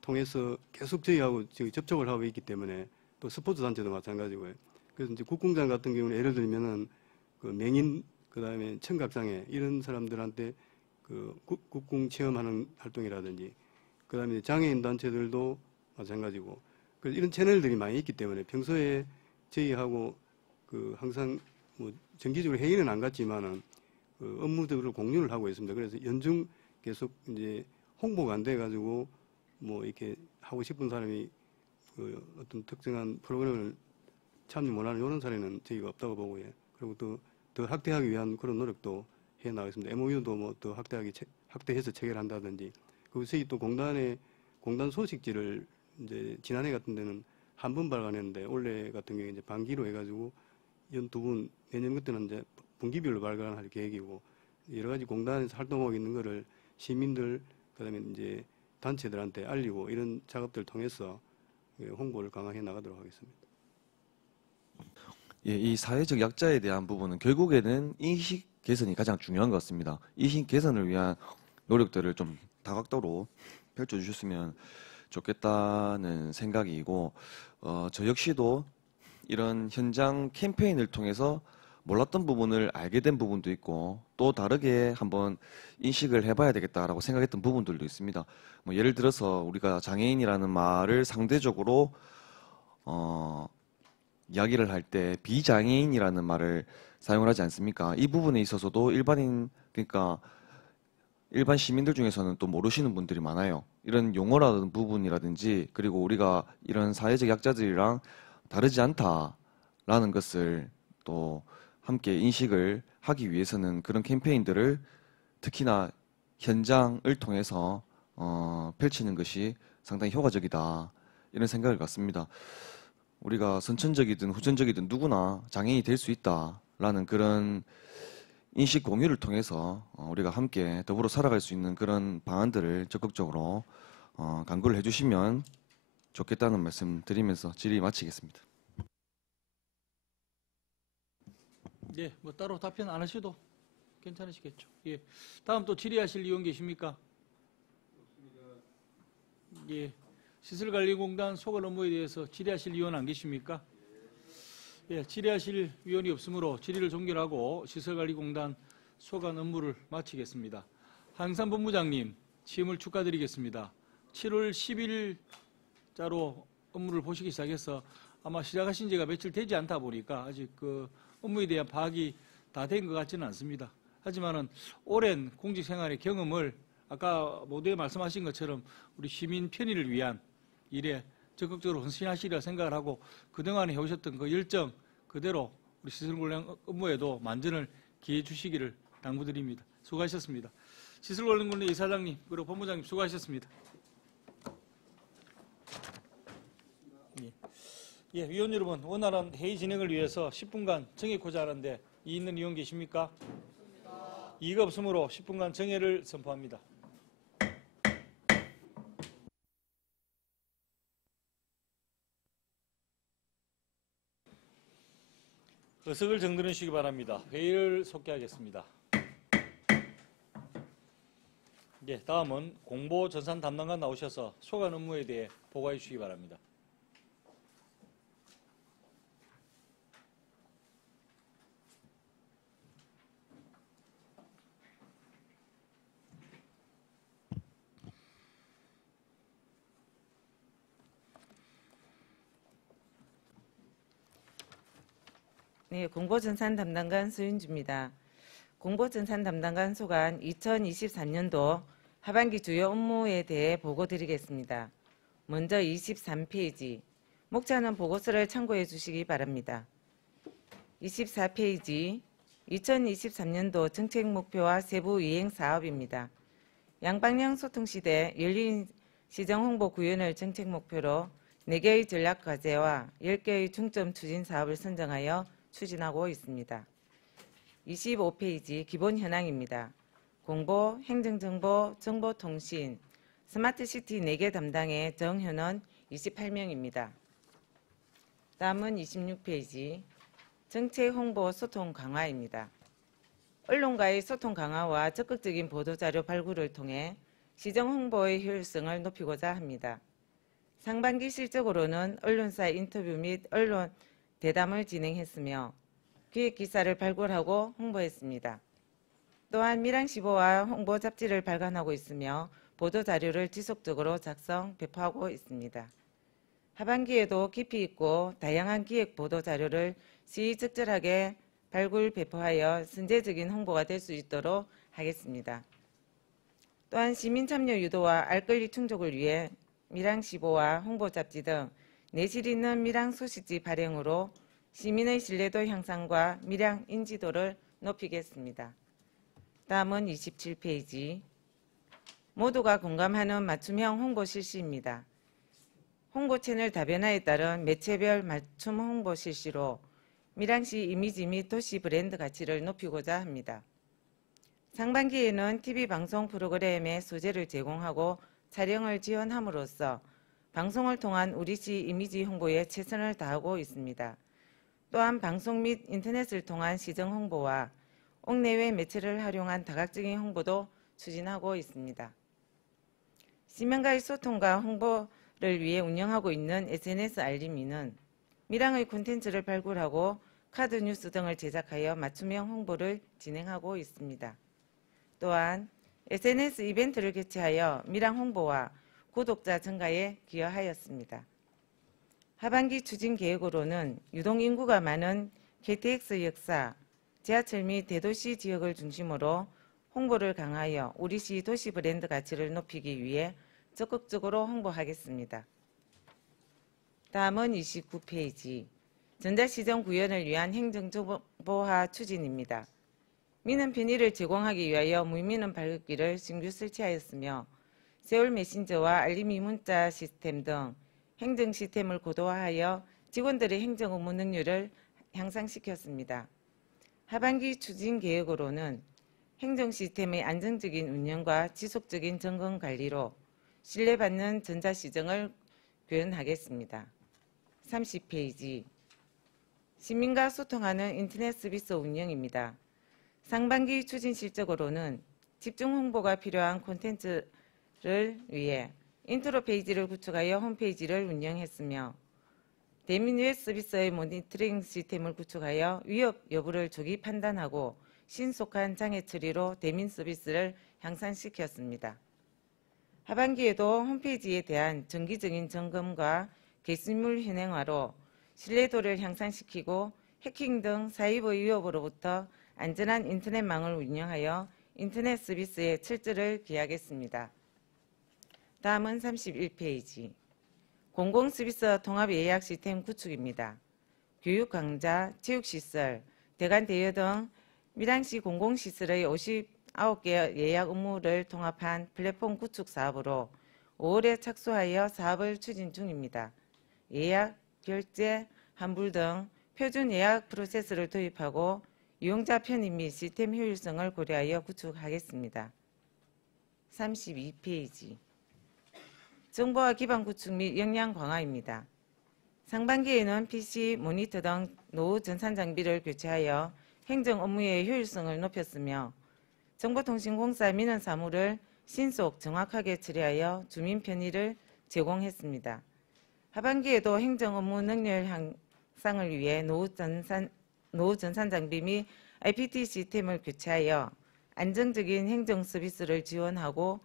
통해서 계속 저희하고 지금 접촉을 하고 있기 때문에 또 스포츠 단체도 마찬가지고요. 그래서 이제 국공장 같은 경우는 예를 들면은 그 맹인 그다음에 청각장애 이런 사람들한테 그 국궁 체험하는 활동이라든지 그다음에 장애인 단체들도 마찬가지고 그래서 이런 채널들이 많이 있기 때문에 평소에 저희하고 그 항상 뭐 정기적으로 회의는 안 갔지만은 그 업무들을 공유를 하고 있습니다. 그래서 연중 계속 이제 홍보가 안 돼 가지고 뭐 이렇게 하고 싶은 사람이 그 어떤 특정한 프로그램을 참여 못하는 이런 사례는 저희가 없다고 보고요. 그리고 또 더 확대하기 위한 그런 노력도 해 나가겠습니다. MOU도 뭐 더 확대해서 체결한다든지. 그리고 저희 또 공단 소식지를 이제 지난해 같은 데는 한 번 발간했는데 올해 같은 경우에 이제 반기로 해가지고 연 2번 내년 같은 이제 분기별로 발간할 계획이고 여러 가지 공단에서 활동하고 있는 거를 시민들 그다음에 이제 단체들한테 알리고 이런 작업들을 통해서 홍보를 강화해 나가도록 하겠습니다. 예, 이 사회적 약자에 대한 부분은 결국에는 인식 개선이 가장 중요한 것 같습니다. 인식 개선을 위한 노력들을 좀 다각도로 펼쳐주셨으면 좋겠다는 생각이고, 저 역시도 이런 현장 캠페인을 통해서 몰랐던 부분을 알게 된 부분도 있고, 또 다르게 한번 인식을 해봐야 되겠다라고 생각했던 부분들도 있습니다. 뭐 예를 들어서 우리가 장애인이라는 말을 상대적으로 이야기를 할 때 비장애인이라는 말을 사용을 하지 않습니까? 이 부분에 있어서도 그러니까 일반 시민들 중에서는 또 모르시는 분들이 많아요. 이런 용어라는 부분이라든지, 그리고 우리가 이런 사회적 약자들이랑 다르지 않다라는 것을 또 함께 인식을 하기 위해서는 그런 캠페인들을 특히나 현장을 통해서 펼치는 것이 상당히 효과적이다, 이런 생각을 갖습니다. 우리가 선천적이든 후천적이든 누구나 장애인이 될 수 있다라는 그런 인식 공유를 통해서 우리가 함께 더불어 살아갈 수 있는 그런 방안들을 적극적으로 강구를 해주시면 좋겠다는 말씀 드리면서 질의 마치겠습니다. 예, 뭐 따로 답변 안 하셔도 괜찮으시겠죠. 예, 다음 또 질의하실 의원 계십니까? 예, 시설관리공단 소관 업무에 대해서 질의하실 의원 안 계십니까? 예, 질의하실 의원이 없으므로 질의를 종결하고 시설관리공단 소관 업무를 마치겠습니다. 한산 본부장님, 취임을 축하드리겠습니다. 7월 10일자로 업무를 보시기 시작해서 아마 시작하신 지가 며칠 되지 않다 보니까 아직 그 업무에 대한 파악이 다 된 것 같지는 않습니다. 하지만은 오랜 공직 생활의 경험을 아까 모두에 말씀하신 것처럼 우리 시민 편의를 위한 일에 적극적으로 헌신하시리라 생각을 하고 그동안에 해오셨던 그 열정 그대로 우리 시설관리 업무에도 만전을 기해 주시기를 당부드립니다. 수고하셨습니다. 시설관리공단 이사장님 그리고 본부장님 수고하셨습니다. 예, 위원 여러분, 원활한 회의 진행을 위해서 10분간 정해고자 하는데 이 있는 위원 계십니까? 이의가 없으므로 10분간 정회를 선포합니다. 의석을 정들여 주시기 바랍니다. 회의를 속개하겠습니다. 예, 다음은 공보 전산 담당관 나오셔서 소관 업무에 대해 보고해 주시기 바랍니다. 네, 공보전산 담당관 서윤주입니다. 공보전산 담당관 소관 2023년도 하반기 주요 업무에 대해 보고드리겠습니다. 먼저 23페이지, 목차는 보고서를 참고해 주시기 바랍니다. 24페이지, 2023년도 정책 목표와 세부 이행 사업입니다. 양방향 소통 시대 열린 시정 홍보 구현을 정책 목표로 4개의 전략 과제와 10개의 중점 추진 사업을 선정하여 추진하고 있습니다. 25페이지 기본 현황입니다. 공보, 행정정보, 정보통신, 스마트시티 4개 담당의 정현원 28명입니다. 다음은 26페이지 정책 홍보 소통 강화입니다. 언론과의 소통 강화와 적극적인 보도자료 발굴을 통해 시정 홍보의 효율성을 높이고자 합니다. 상반기 실적으로는 언론사 인터뷰 및 언론 대담을 진행했으며 기획기사를 발굴하고 홍보했습니다. 또한 밀양시보와 홍보 잡지를 발간하고 있으며 보도자료를 지속적으로 작성, 배포하고 있습니다. 하반기에도 깊이 있고 다양한 기획 보도자료를 시의적절하게 발굴, 배포하여 선제적인 홍보가 될 수 있도록 하겠습니다. 또한 시민 참여 유도와 알권리 충족을 위해 밀양시보와 홍보잡지 등 내실 있는 밀양 소식지 발행으로 시민의 신뢰도 향상과 밀양 인지도를 높이겠습니다. 다음은 27페이지 모두가 공감하는 맞춤형 홍보 실시입니다. 홍보 채널 다변화에 따른 매체별 맞춤 홍보 실시로 밀양시 이미지 및 도시 브랜드 가치를 높이고자 합니다. 상반기에는 TV 방송 프로그램의 소재를 제공하고 촬영을 지원함으로써 방송을 통한 우리시 이미지 홍보에 최선을 다하고 있습니다. 또한 방송 및 인터넷을 통한 시정 홍보와 옥내외 매체를 활용한 다각적인 홍보도 추진하고 있습니다. 시민과의 소통과 홍보를 위해 운영하고 있는 SNS 알림이는 밀양의 콘텐츠를 발굴하고 카드 뉴스 등을 제작하여 맞춤형 홍보를 진행하고 있습니다. 또한 SNS 이벤트를 개최하여 밀양 홍보와 구독자 증가에 기여하였습니다. 하반기 추진 계획으로는 유동 인구가 많은 KTX 역사, 지하철 및 대도시 지역을 중심으로 홍보를 강화하여 우리시 도시 브랜드 가치를 높이기 위해 적극적으로 홍보하겠습니다. 다음은 29페이지 전자시정 구현을 위한 행정정보화 추진입니다. 민원 편의를 제공하기 위하여 무민원 발급기를 신규 설치하였으며 세월 메신저와 알림이 문자 시스템 등 행정 시스템을 고도화하여 직원들의 행정 업무 능률을 향상시켰습니다. 하반기 추진 계획으로는 행정 시스템의 안정적인 운영과 지속적인 점검 관리로 신뢰받는 전자시정을 구현하겠습니다. 30페이지 시민과 소통하는 인터넷 서비스 운영입니다. 상반기 추진 실적으로는 집중 홍보가 필요한 콘텐츠를 위해 인트로 페이지를 구축하여 홈페이지를 운영했으며 대민 웹 서비스의 모니터링 시스템을 구축하여 위협 여부를 조기 판단하고 신속한 장애 처리로 대민 서비스를 향상시켰습니다. 하반기에도 홈페이지에 대한 정기적인 점검과 게시물 현행화로 신뢰도를 향상시키고 해킹 등 사이버 위협으로부터 안전한 인터넷망을 운영하여 인터넷 서비스에 철저를 기하겠습니다. 다음은 31페이지 공공서비스 통합예약 시스템 구축입니다. 교육 강좌, 체육시설, 대관 대여 등 밀양시 공공시설의 59개 예약 업무를 통합한 플랫폼 구축 사업으로 5월에 착수하여 사업을 추진 중입니다. 예약, 결제, 환불 등 표준 예약 프로세스를 도입하고 이용자 편의 및 시스템 효율성을 고려하여 구축하겠습니다. 32페이지 정보화 기반 구축 및 역량 강화입니다. 상반기에는 PC, 모니터 등 노후 전산 장비를 교체하여 행정 업무의 효율성을 높였으며 정보통신공사 민원 사무를 신속 정확하게 처리하여 주민 편의를 제공했습니다. 하반기에도 행정 업무 능률 향상을 위해 노후 전산 장비 및 IPT 시스템을 교체하여 안정적인 행정 서비스를 지원하고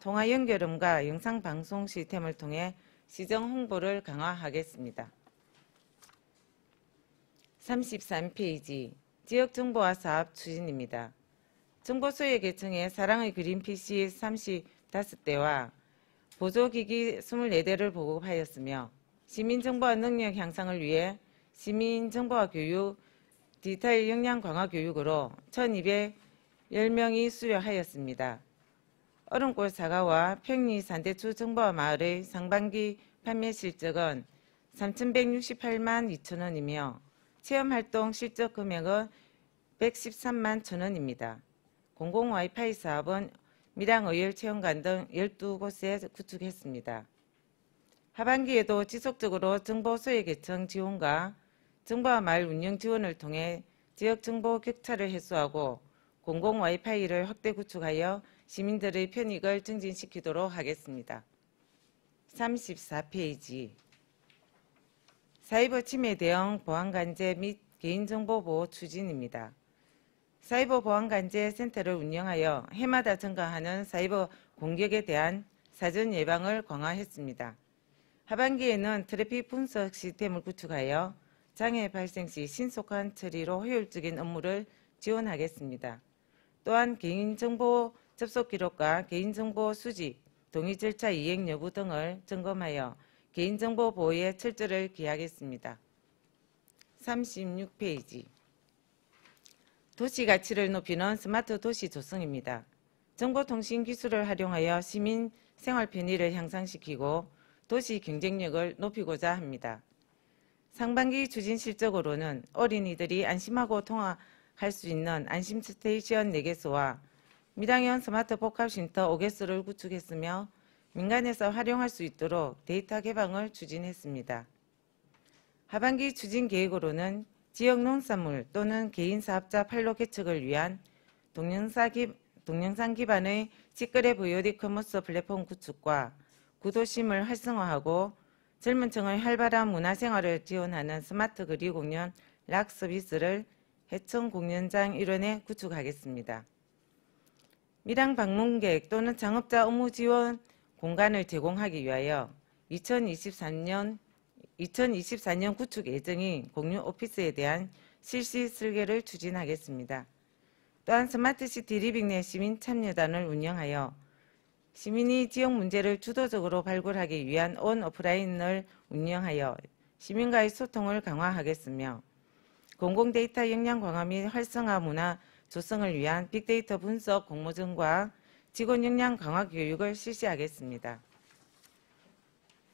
통화 연결음과 영상 방송 시스템을 통해 시정 홍보를 강화하겠습니다. 33페이지 지역정보화 사업 추진입니다. 정보소외 계층에 사랑의 그린 PC 35대와 보조기기 24대를 보급하였으며 시민정보화 능력 향상을 위해 시민정보화 교육, 디지털 역량 강화 교육으로 1210명이 수료하였습니다. 얼음골 사과와 평리 산대추 정보화 마을의 상반기 판매 실적은 3,168만 2천원이며 체험활동 실적 금액은 113만 1,000원입니다. 공공 와이파이 사업은 밀양의열체험관 등 12곳에 구축했습니다. 하반기에도 지속적으로 정보 소외 계층 지원과 정보화 마을 운영 지원을 통해 지역 정보 격차를 해소하고 공공 와이파이를 확대 구축하여 시민들의 편익을 증진시키도록 하겠습니다. 34페이지 사이버 침해 대응 보안관제 및 개인정보 보호 추진입니다. 사이버 보안관제 센터를 운영하여 해마다 증가하는 사이버 공격에 대한 사전 예방을 강화했습니다. 하반기에는 트래픽 분석 시스템을 구축하여 장애 발생 시 신속한 처리로 효율적인 업무를 지원하겠습니다. 또한 개인정보 접속 기록과 개인정보 수집, 동의 절차 이행 여부 등을 점검하여 개인정보 보호에 철저를 기하겠습니다. 36페이지 도시 가치를 높이는 스마트 도시 조성입니다. 정보통신 기술을 활용하여 시민 생활 편의를 향상시키고 도시 경쟁력을 높이고자 합니다. 상반기 추진 실적으로는 어린이들이 안심하고 통화할 수 있는 안심 스테이션 4개소와 밀양현 스마트 복합 쉼터 5개소를 구축했으며 민간에서 활용할 수 있도록 데이터 개방을 추진했습니다. 하반기 추진 계획으로는 지역 농산물 또는 개인 사업자 판로 개척을 위한 동영상 기반의 직거래 VOD 커머스 플랫폼 구축과 구도심을 활성화하고 젊은 층의 활발한 문화생활을 지원하는 스마트 거리 공연 락 서비스를 해청 공연장 일원에 구축하겠습니다. 밀양 방문객 또는 창업자 업무 지원 공간을 제공하기 위하여 2024년 구축 예정인 공유 오피스에 대한 실시 설계를 추진하겠습니다. 또한 스마트시티 리빙 내 시민 참여단을 운영하여 시민이 지역 문제를 주도적으로 발굴하기 위한 온 오프라인을 운영하여 시민과의 소통을 강화하겠으며 공공 데이터 역량 강화 및 활성화 문화 조성을 위한 빅데이터 분석 공모전과 직원 역량 강화 교육을 실시하겠습니다.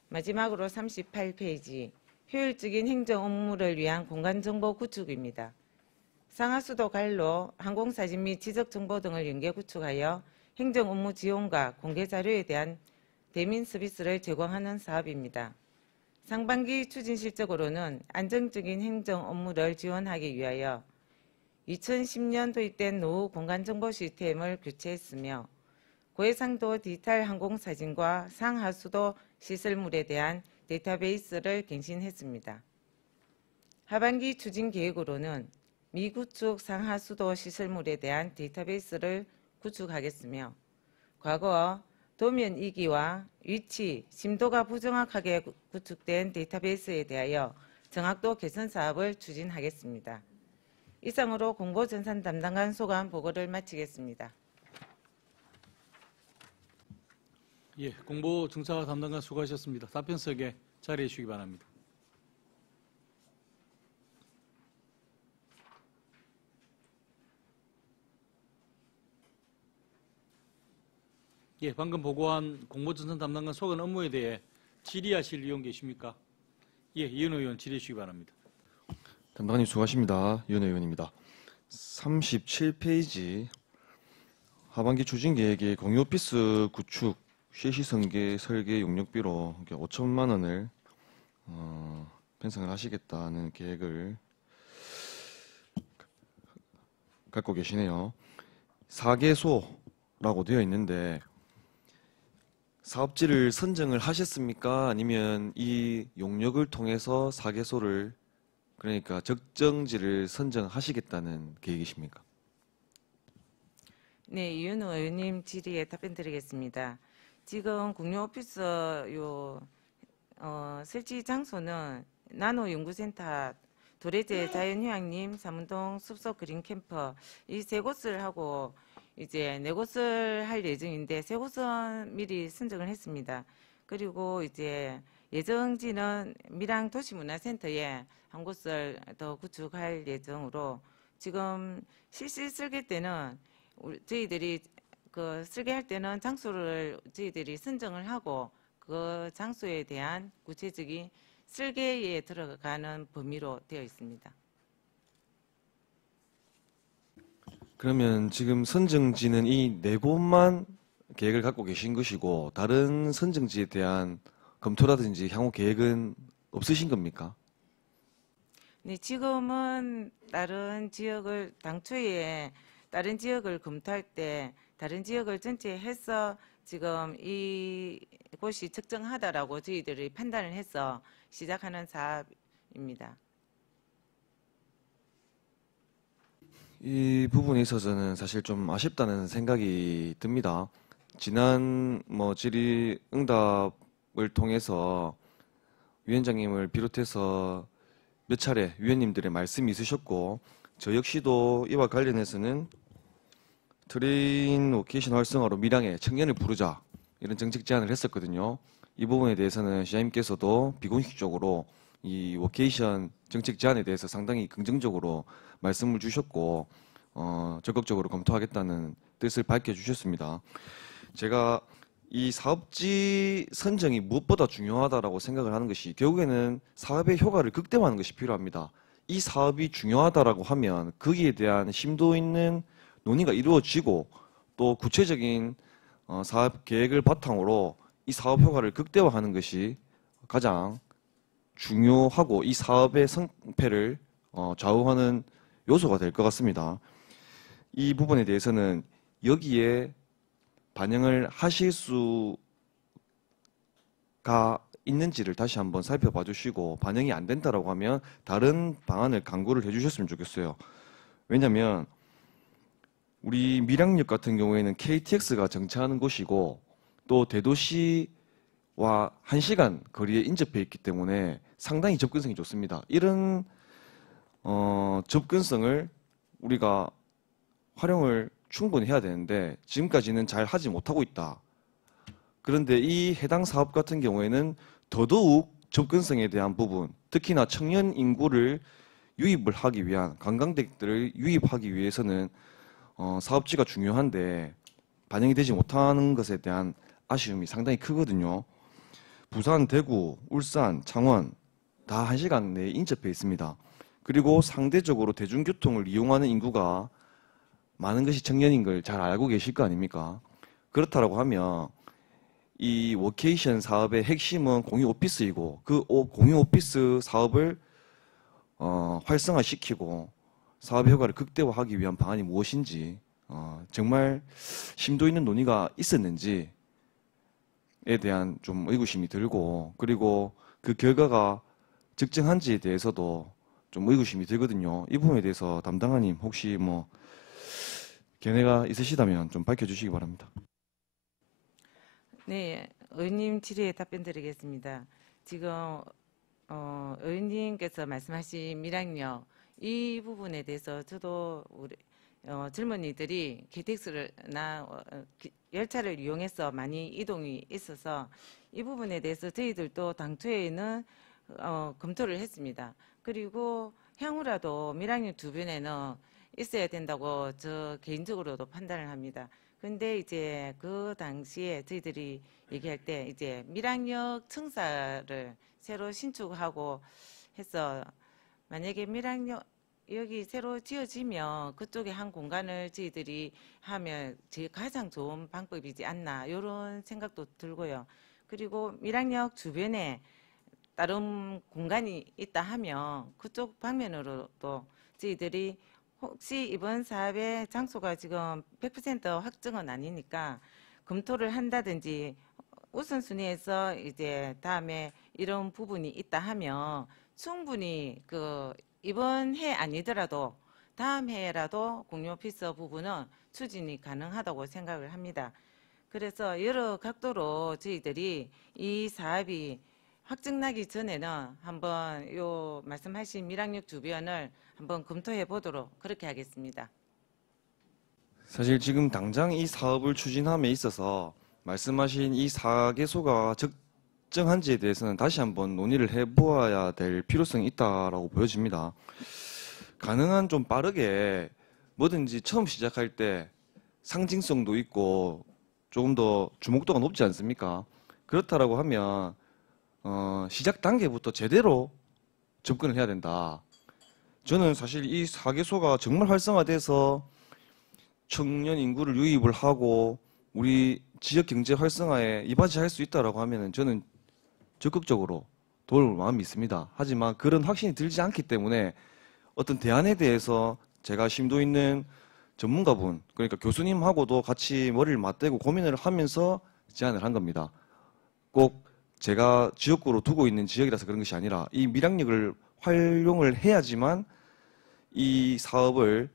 마지막으로 38페이지 효율적인 행정 업무를 위한 공간정보 구축입니다. 상하수도 갈로 항공사진 및 지적정보 등을 연계 구축하여 행정 업무 지원과 공개 자료에 대한 대민 서비스를 제공하는 사업입니다. 상반기 추진 실적으로는 안정적인 행정 업무를 지원하기 위하여 2010년 도입된 노후 공간정보 시스템을 교체했으며 고해상도 디지털 항공사진과 상하수도 시설물에 대한 데이터베이스를 갱신했습니다. 하반기 추진 계획으로는 미구축 상하수도 시설물에 대한 데이터베이스를 구축하겠으며 과거 도면 이기와 위치, 심도가 부정확하게 구축된 데이터베이스에 대하여 정확도 개선 사업을 추진하겠습니다. 이상으로 공보전산 담당관 소관 보고를 마치겠습니다. 예, 공보증사 담당관 수고하셨습니다. 답변석에 자리해 주시기 바랍니다. 예, 방금 보고한 공보전산 담당관 소관 업무에 대해 질의하실 의원 계십니까? 예, 이현호 의원 질의해 주시기 바랍니다. 담당관님 수고하십니다. 이현호 의원입니다. 37페이지 하반기 추진 계획에 공유 오피스 구축 실시 설계 용역비로 5천만 원을 편성을 하시겠다는 계획을 갖고 계시네요. 4개소라고 되어 있는데 사업지를 선정을 하셨습니까? 아니면 이 용역을 통해서 4개소를 그러니까 적정지를 선정하시겠다는 계획이십니까? 네, 이윤호 의원님 질의에 답변드리겠습니다. 지금 공유 오피스 설치 장소는 나노연구센터, 도래제 자연휴양림, 삼운동 숲속 그린캠퍼 이 세 곳을 하고 이제 네 곳을 할 예정인데 세 곳은 미리 선정을 했습니다. 그리고 이제 예정지는 밀양 도시문화센터에 한 곳을 더 구축할 예정으로 지금 실시 설계 때는 저희들이 설계할 때는 장소를 저희들이 선정을 하고 그 장소에 대한 구체적인 설계에 들어가는 범위로 되어 있습니다. 그러면 지금 선정지는 이 네 곳만 계획을 갖고 계신 것이고 다른 선정지에 대한 검토라든지 향후 계획은 없으신 겁니까? 네, 지금은 당초에 다른 지역을 검토할 때 다른 지역을 전체 해서 지금 이곳이 적정하다라고 저희들이 판단을 해서 시작하는 사업입니다. 이 부분에 있어서는 사실 좀 아쉽다는 생각이 듭니다. 지난 질의 응답을 통해서 위원장님을 비롯해서 몇 차례 위원님들의 말씀이 있으셨고 저 역시도 이와 관련해서는 트레인 로케이션 활성화로 밀양에 청년을 부르자 이런 정책 제안을 했었거든요. 이 부분에 대해서는 시장님께서도 비공식적으로 이 로케이션 정책 제안에 대해서 상당히 긍정적으로 말씀을 주셨고 적극적으로 검토하겠다는 뜻을 밝혀주셨습니다. 제가 이 사업지 선정이 무엇보다 중요하다고 생각을 하는 것이 결국에는 사업의 효과를 극대화하는 것이 필요합니다. 이 사업이 중요하다라고 하면 거기에 대한 심도 있는 논의가 이루어지고 또 구체적인 사업 계획을 바탕으로 이 사업 효과를 극대화하는 것이 가장 중요하고 이 사업의 성패를 좌우하는 요소가 될 것 같습니다. 이 부분에 대해서는 여기에 반영을 하실 수가 있는지를 다시 한번 살펴봐 주시고 반영이 안 된다라고 하면 다른 방안을 강구를 해주셨으면 좋겠어요. 왜냐하면 우리 밀양역 같은 경우에는 KTX가 정차하는 곳이고 또 대도시와 1시간 거리에 인접해 있기 때문에 상당히 접근성이 좋습니다. 이런 접근성을 우리가 활용을 충분히 해야 되는데 지금까지는 잘 하지 못하고 있다. 그런데 이 해당 사업 같은 경우에는 더더욱 접근성에 대한 부분, 특히나 청년 인구를 유입을 하기 위한 관광객들을 유입하기 위해서는 사업지가 중요한데 반영이 되지 못하는 것에 대한 아쉬움이 상당히 크거든요. 부산, 대구, 울산, 창원 다 1시간 내에 인접해 있습니다. 그리고 상대적으로 대중교통을 이용하는 인구가 많은 것이 청년인 걸 잘 알고 계실 거 아닙니까? 그렇다라고 하면 이 워케이션 사업의 핵심은 공유 오피스이고 그 공유 오피스 사업을 활성화시키고 사업 효과를 극대화하기 위한 방안이 무엇인지 정말 심도 있는 논의가 있었는지에 대한 좀 의구심이 들고 그리고 그 결과가 적정한지에 대해서도 좀 의구심이 들거든요. 이 부분에 대해서 담당자님 혹시 뭐 견해가 있으시다면 좀 밝혀주시기 바랍니다. 네, 의원님 질의에 답변 드리겠습니다. 지금 의원님께서 말씀하신 밀양역 이 부분에 대해서 저도 우리 젊은이들이 KTX나 열차를 이용해서 많이 이동이 있어서 이 부분에 대해서 저희들도 당초에는 검토를 했습니다. 그리고 향후라도 밀양역 주변에는 있어야 된다고 저 개인적으로도 판단을 합니다. 근데 이제 그 당시에 저희들이 얘기할 때 이제 밀양역 청사를 새로 신축하고 해서 만약에 밀양역 여기 새로 지어지면 그쪽에 한 공간을 저희들이 하면 제일 가장 좋은 방법이지 않나 이런 생각도 들고요. 그리고 밀양역 주변에 다른 공간이 있다 하면 그쪽 방면으로도 저희들이 혹시 이번 사업의 장소가 지금 100% 확정은 아니니까 검토를 한다든지 우선순위에서 이제 다음에 이런 부분이 있다 하면 충분히 그 이번 해 아니더라도 다음 해라도 공유 오피스 부분은 추진이 가능하다고 생각을 합니다. 그래서 여러 각도로 저희들이 이 사업이 확정나기 전에는 한번 요 말씀하신 밀양역 주변을 한번 검토해 보도록 그렇게 하겠습니다. 사실 지금 당장 이 사업을 추진함에 있어서 말씀하신 이 4개소가 적정한지에 대해서는 다시 한번 논의를 해보아야 될 필요성이 있다라고 보여집니다. 가능한 좀 빠르게 뭐든지 처음 시작할 때 상징성도 있고 조금 더 주목도가 높지 않습니까? 그렇다라고 하면 시작 단계부터 제대로 접근을 해야 된다. 저는 사실 이 4개소가 정말 활성화돼서 청년 인구를 유입을 하고 우리 지역 경제 활성화에 이바지할 수 있다라고 하면은 저는 적극적으로 도울 마음이 있습니다. 하지만 그런 확신이 들지 않기 때문에 어떤 대안에 대해서 제가 심도 있는 전문가분, 그러니까 교수님하고도 같이 머리를 맞대고 고민을 하면서 제안을 한 겁니다. 꼭 제가 지역구로 두고 있는 지역이라서 그런 것이 아니라 이 밀양역을 활용을 해야지만 이 사업을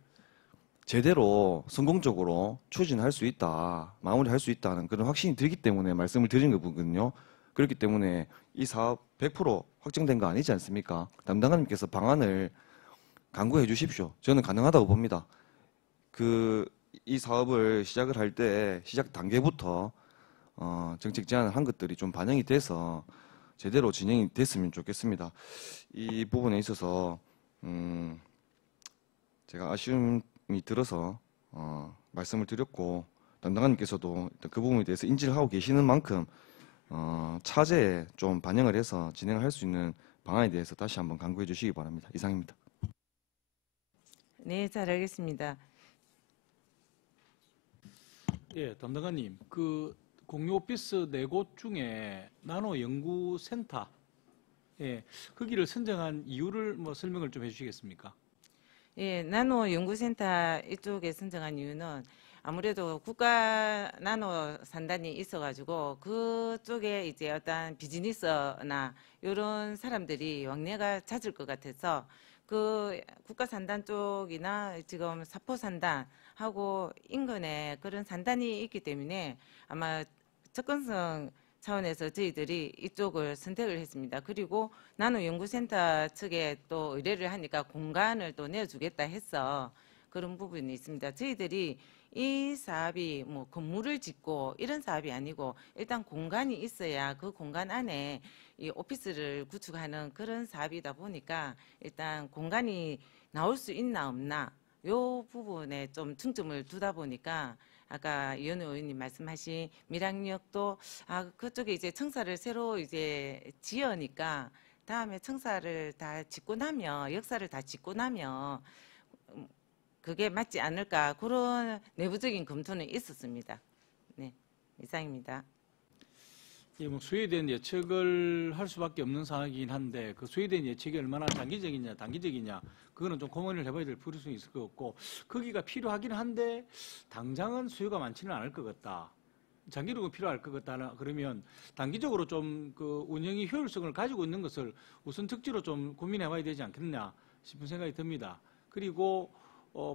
제대로 성공적으로 추진할 수 있다, 마무리할 수 있다는 그런 확신이 들기 때문에 말씀을 드린 거거든요. 그렇기 때문에 이 사업 100% 확정된 거 아니지 않습니까? 담당자님께서 방안을 강구해 주십시오. 저는 가능하다고 봅니다. 이 사업을 시작을 할 때 시작 단계부터 정책 제안을 한 것들이 좀 반영이 돼서 제대로 진행이 됐으면 좋겠습니다. 이 부분에 있어서 제가 아쉬움이 들어서 말씀을 드렸고 담당자님께서도 그 부분에 대해서 인지를 하고 계시는 만큼 차제에 좀 반영을 해서 진행을 할 수 있는 방안에 대해서 다시 한번 강구해 주시기 바랍니다. 이상입니다. 네, 잘 알겠습니다. 예, 담당관님, 그 공유 오피스 4곳 중에 나노 연구센터, 예, 거기를 선정한 이유를 뭐 설명을 좀 해주시겠습니까? 예, 나노 연구센터 이쪽에 선정한 이유는 아무래도 국가 나노 산단이 있어가지고 그쪽에 이제 어떤 비즈니스나 이런 사람들이 왕래가 잦을 것 같아서 그 국가 산단 쪽이나 지금 사포 산단하고 인근에 그런 산단이 있기 때문에 아마 접근성 차원에서 저희들이 이쪽을 선택을 했습니다. 그리고 나노 연구센터 측에 또 의뢰를 하니까 공간을 또 내어주겠다 해서 그런 부분이 있습니다. 저희들이 이 사업이 뭐 건물을 짓고 이런 사업이 아니고 일단 공간이 있어야 그 공간 안에 이 오피스를 구축하는 그런 사업이다 보니까 일단 공간이 나올 수 있나 없나 요 부분에 좀 중점을 두다 보니까 아까 이현우 의원님 말씀하신 밀양역도 그쪽에 이제 청사를 새로 이제 지으니까 다음에 청사를 다 짓고 나면 역사를 다 짓고 나면 그게 맞지 않을까 그런 내부적인 검토는 있었습니다. 네, 이상입니다. 예, 뭐 수혜된 예측을 할 수밖에 없는 상황이긴 한데 그 수혜된 예측이 얼마나 장기적이냐 단기적이냐 그거는 좀 고민을 해봐야 될 필요성이 있을 것 같고 거기가 필요하긴 한데 당장은 수요가 많지는 않을 것 같다. 장기적으로 필요할 것 같다. 그러면 단기적으로 좀 그 운영이 효율성을 가지고 있는 것을 우선 특지로 좀 고민해봐야 되지 않겠느냐 싶은 생각이 듭니다. 그리고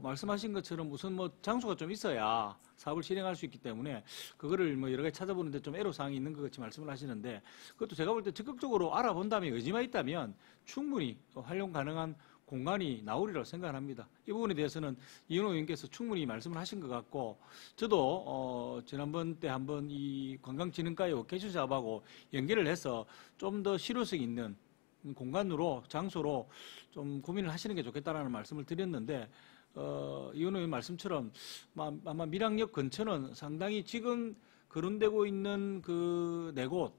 말씀하신 것처럼 우선 뭐 장소가 좀 있어야 사업을 실행할 수 있기 때문에 그거를 뭐 여러 가지 찾아보는데 좀 애로사항이 있는 것 같이 말씀을 하시는데 그것도 제가 볼 때 적극적으로 알아본 다음에 의지만 있다면 충분히 활용 가능한 공간이 나오리라고 생각을 합니다. 이 부분에 대해서는 이현호 의원께서 충분히 말씀을 하신 것 같고 저도 지난번 때 한번 이 관광진흥과의 워케이션 사업하고 연계를 해서 좀 더 실효성 있는 공간으로 장소로 좀 고민을 하시는 게 좋겠다라는 말씀을 드렸는데 이현호 의원 말씀처럼 아마 밀양역 근처는 상당히 지금 거론되고 있는 그 4곳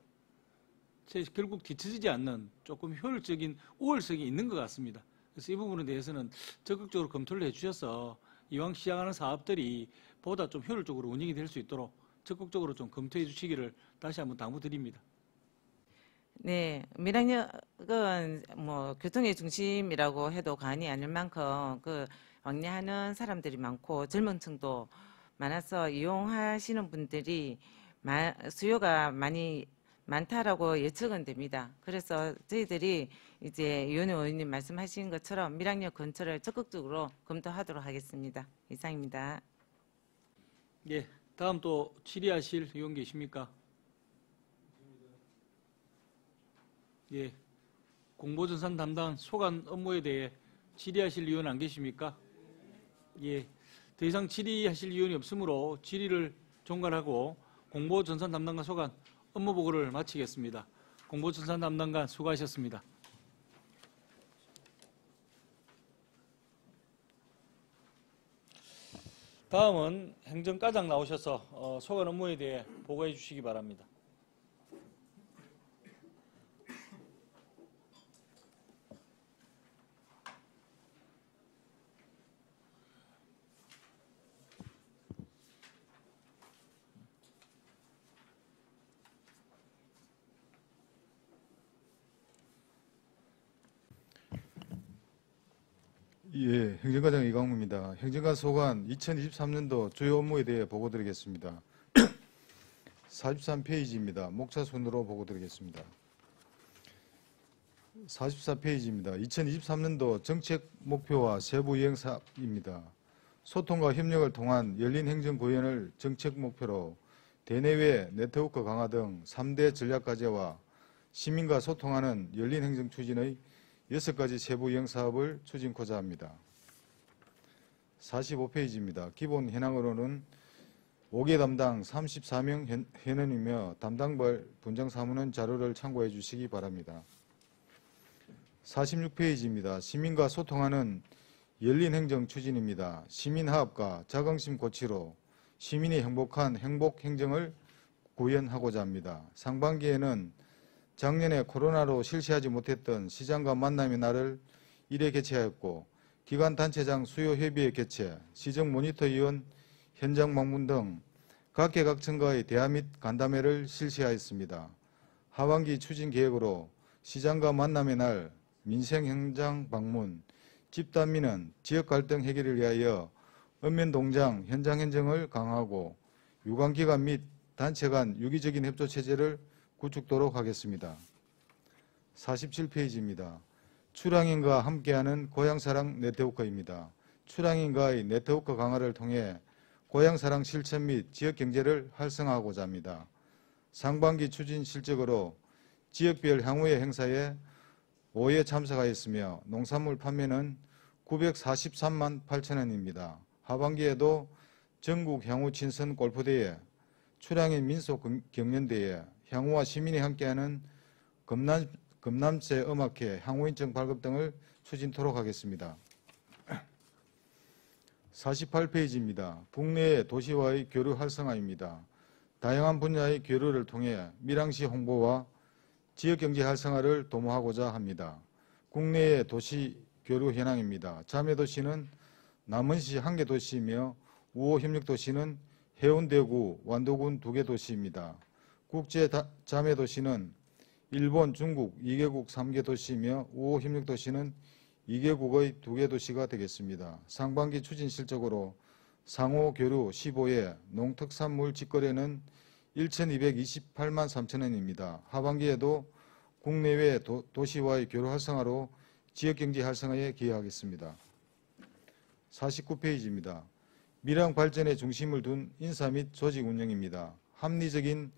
결국 뒤처지지 않는 조금 효율적인 우월성이 있는 것 같습니다. 그래서 이 부분에 대해서는 적극적으로 검토를 해주셔서 이왕 시작하는 사업들이 보다 좀 효율적으로 운영이 될 수 있도록 적극적으로 좀 검토해 주시기를 다시 한번 당부드립니다. 네, 밀양역은 뭐 교통의 중심이라고 해도 과언이 아닐 만큼 그 왕래하는 사람들이 많고 젊은 층도 많아서 이용하시는 분들이 수요가 많이 많다라고 예측은 됩니다. 그래서 저희들이 이제 이현우 의원님 말씀하신 것처럼 밀양역 근처를 적극적으로 검토하도록 하겠습니다. 이상입니다. 예, 다음 또 질의하실 의원 계십니까? 예, 공보전산 담당 소관 업무에 대해 질의하실 의원 안 계십니까? 예, 더 이상 질의하실 의원이 없으므로 질의를 종결하고 공보전산 담당관 소관 업무 보고를 마치겠습니다. 공보전산 담당관 수고하셨습니다. 다음은 행정과장 나오셔서 소관 업무에 대해 보고해 주시기 바랍니다. 예, 행정과장 이광무입니다. 행정관 소관 2023년도 주요 업무에 대해 보고드리겠습니다. 43페이지입니다. 목차 순으로 보고드리겠습니다. 44페이지입니다. 2023년도 정책 목표와 세부 이행 사업입니다. 소통과 협력을 통한 열린 행정 구현을 정책 목표로 대내외 네트워크 강화 등 3대 전략 과제와 시민과 소통하는 열린 행정 추진의 6가지 세부 이행 사업을 추진코자 합니다. 45페이지입니다. 기본 현황으로는 5개 담당 34명 현원이며 담당별 분장 사무는 자료를 참고해 주시기 바랍니다. 46페이지입니다. 시민과 소통하는 열린 행정 추진입니다. 시민화합과 자긍심 고취로 시민이 행복한 행복 행정을 구현하고자 합니다. 상반기에는 작년에 코로나로 실시하지 못했던 시장과 만남의 날을 1회 개최하였고 기관단체장 수요 협의회 개최, 시정 모니터위원 현장 방문 등 각계각층과의 대화 및 간담회를 실시하였습니다. 하반기 추진 계획으로 시장과 만남의 날, 민생 현장 방문, 집단민은 지역 갈등 해결을 위하여 읍면동장 현장 행정을 강화하고 유관기관 및 단체 간 유기적인 협조 체제를 구축토록 하겠습니다. 47페이지입니다. 출향인과 함께하는 고향사랑 네트워크입니다. 출향인과의 네트워크 강화를 통해 고향사랑 실천 및 지역경제를 활성화하고자 합니다. 상반기 추진 실적으로 지역별 향후의 행사에 5회 참석하였으며 농산물 판매는 943만 8천 원입니다. 하반기에도 전국 향후 친선 골프대회, 출향인 민속경연대회, 향후와 시민이 함께하는 금남새 음악회, 향후인증 발급 등을 추진토록 하겠습니다. 48페이지입니다. 국내의 도시와의 교류 활성화입니다. 다양한 분야의 교류를 통해 밀양시 홍보와 지역경제 활성화를 도모하고자 합니다. 국내의 도시 교류 현황입니다. 자매도시는 남원시 1개 도시이며 우호협력도시는 해운대구, 완도군 2개 도시입니다. 국제 자매도시는 일본, 중국 2개국 3개 도시이며 우호협력도시는 2개국의 2개 도시가 되겠습니다. 상반기 추진 실적으로 상호교류 15회, 농특산물 직거래는 1,228만 3천 원입니다. 하반기에도 국내외 도시와의 교류 활성화로 지역경제 활성화에 기여하겠습니다. 49페이지입니다. 밀양 발전에 중심을 둔 인사 및 조직 운영입니다. 합리적인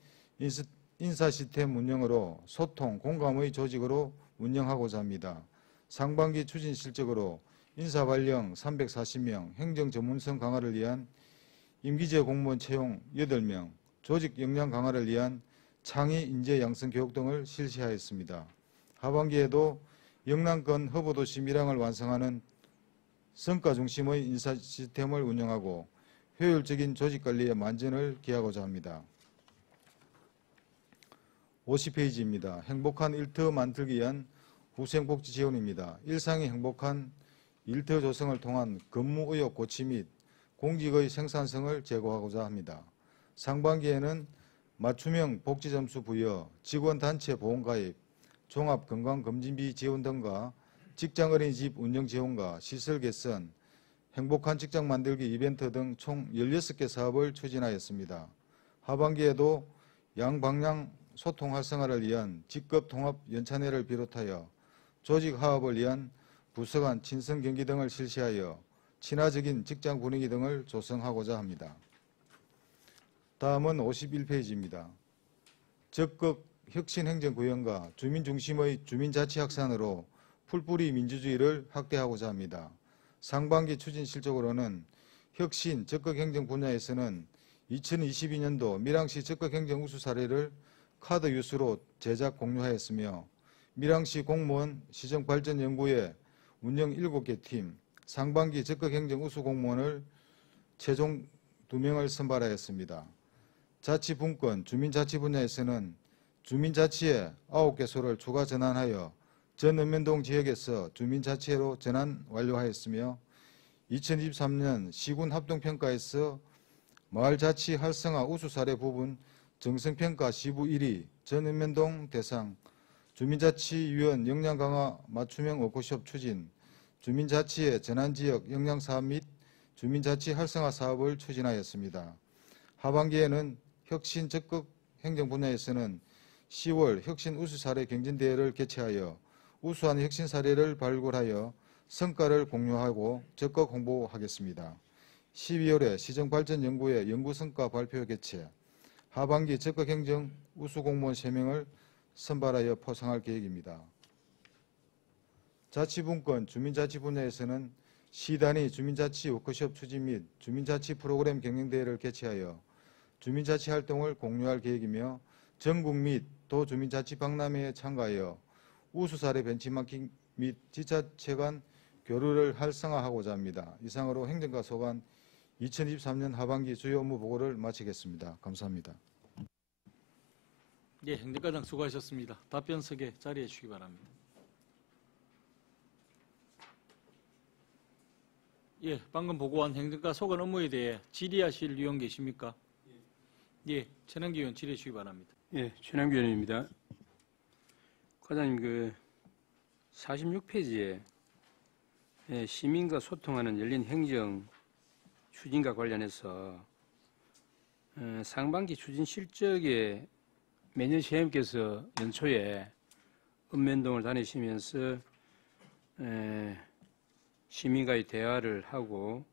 인사 시스템 운영으로 소통, 공감의 조직으로 운영하고자 합니다. 상반기 추진 실적으로 인사 발령 340명, 행정 전문성 강화를 위한 임기제 공무원 채용 8명, 조직 역량 강화를 위한 창의 인재 양성 교육 등을 실시하였습니다. 하반기에도 영남권 허브도시 밀양을 완성하는 성과 중심의 인사 시스템을 운영하고 효율적인 조직 관리에 만전을 기하고자 합니다. 50페이지입니다. 행복한 일터 만들기 위한 후생복지 지원입니다. 일상이 행복한 일터 조성을 통한 근무 의욕 고취 및 공직의 생산성을 제고하고자 합니다. 상반기에는 맞춤형 복지점수 부여, 직원단체 보험가입, 종합건강검진비 지원 등과 직장 어린이집 운영 지원과 시설 개선, 행복한 직장 만들기 이벤트 등 총 16개 사업을 추진하였습니다. 하반기에도 양방향 소통 활성화를 위한 직급 통합 연찬회를 비롯하여 조직 화합을 위한 부서 간 친선 경기 등을 실시하여 친화적인 직장 분위기 등을 조성하고자 합니다. 다음은 51페이지입니다. 적극 혁신행정구현과 주민중심의 주민자치 확산으로 풀뿌리 민주주의를 확대하고자 합니다. 상반기 추진 실적으로는 혁신, 적극행정 분야에서는 2022년도 밀양시 적극행정 우수 사례를 카드 유수로 제작 공유하였으며 밀양시 공무원 시정발전연구회 운영 7개 팀, 상반기 적극행정 우수 공무원을 최종 2명을 선발하였습니다. 자치분권, 주민자치 분야에서는 주민자치회 9개소를 추가 전환하여 전 읍면동 지역에서 주민자치회로 전환 완료하였으며 2023년 시군 합동평가에서 마을자치 활성화 우수 사례 부분 정성평가 시부 1위, 전 읍면동 대상, 주민자치위원 역량 강화 맞춤형 워크숍 추진, 주민자치회 전환지역 역량사업 및 주민자치 활성화 사업을 추진하였습니다. 하반기에는 혁신 적극 행정 분야에서는 10월 혁신 우수 사례 경진대회를 개최하여 우수한 혁신 사례를 발굴하여 성과를 공유하고 적극 홍보하겠습니다. 12월에 시정발전연구회 연구성과 발표 개최, 하반기 적극행정 우수공무원 3명을 선발하여 포상할 계획입니다. 자치분권, 주민자치 분야에서는 시단위 주민자치 워크숍 추진 및 주민자치 프로그램 경영대회를 개최하여 주민자치 활동을 공유할 계획이며 전국 및 도주민자치 박람회에 참가하여 우수사례 벤치마킹 및 지자체 간 교류를 활성화하고자 합니다. 이상으로 행정과 소관 2023년 하반기 주요 업무 보고를 마치겠습니다. 감사합니다. 예, 행정과장 수고하셨습니다. 답변석에 자리해 주시기 바랍니다. 예, 방금 보고한 행정과 소관 업무에 대해 질의하실 위원 계십니까? 예, 최남기 의원 질의해 주시기 바랍니다. 예, 최남기 의원입니다. 과장님, 그 46페이지에 시민과 소통하는 열린 행정 추진과 관련해서 상반기 추진 실적에 매년 시장님께서 연초에 읍면동을 다니시면서 시민과의 대화를 하고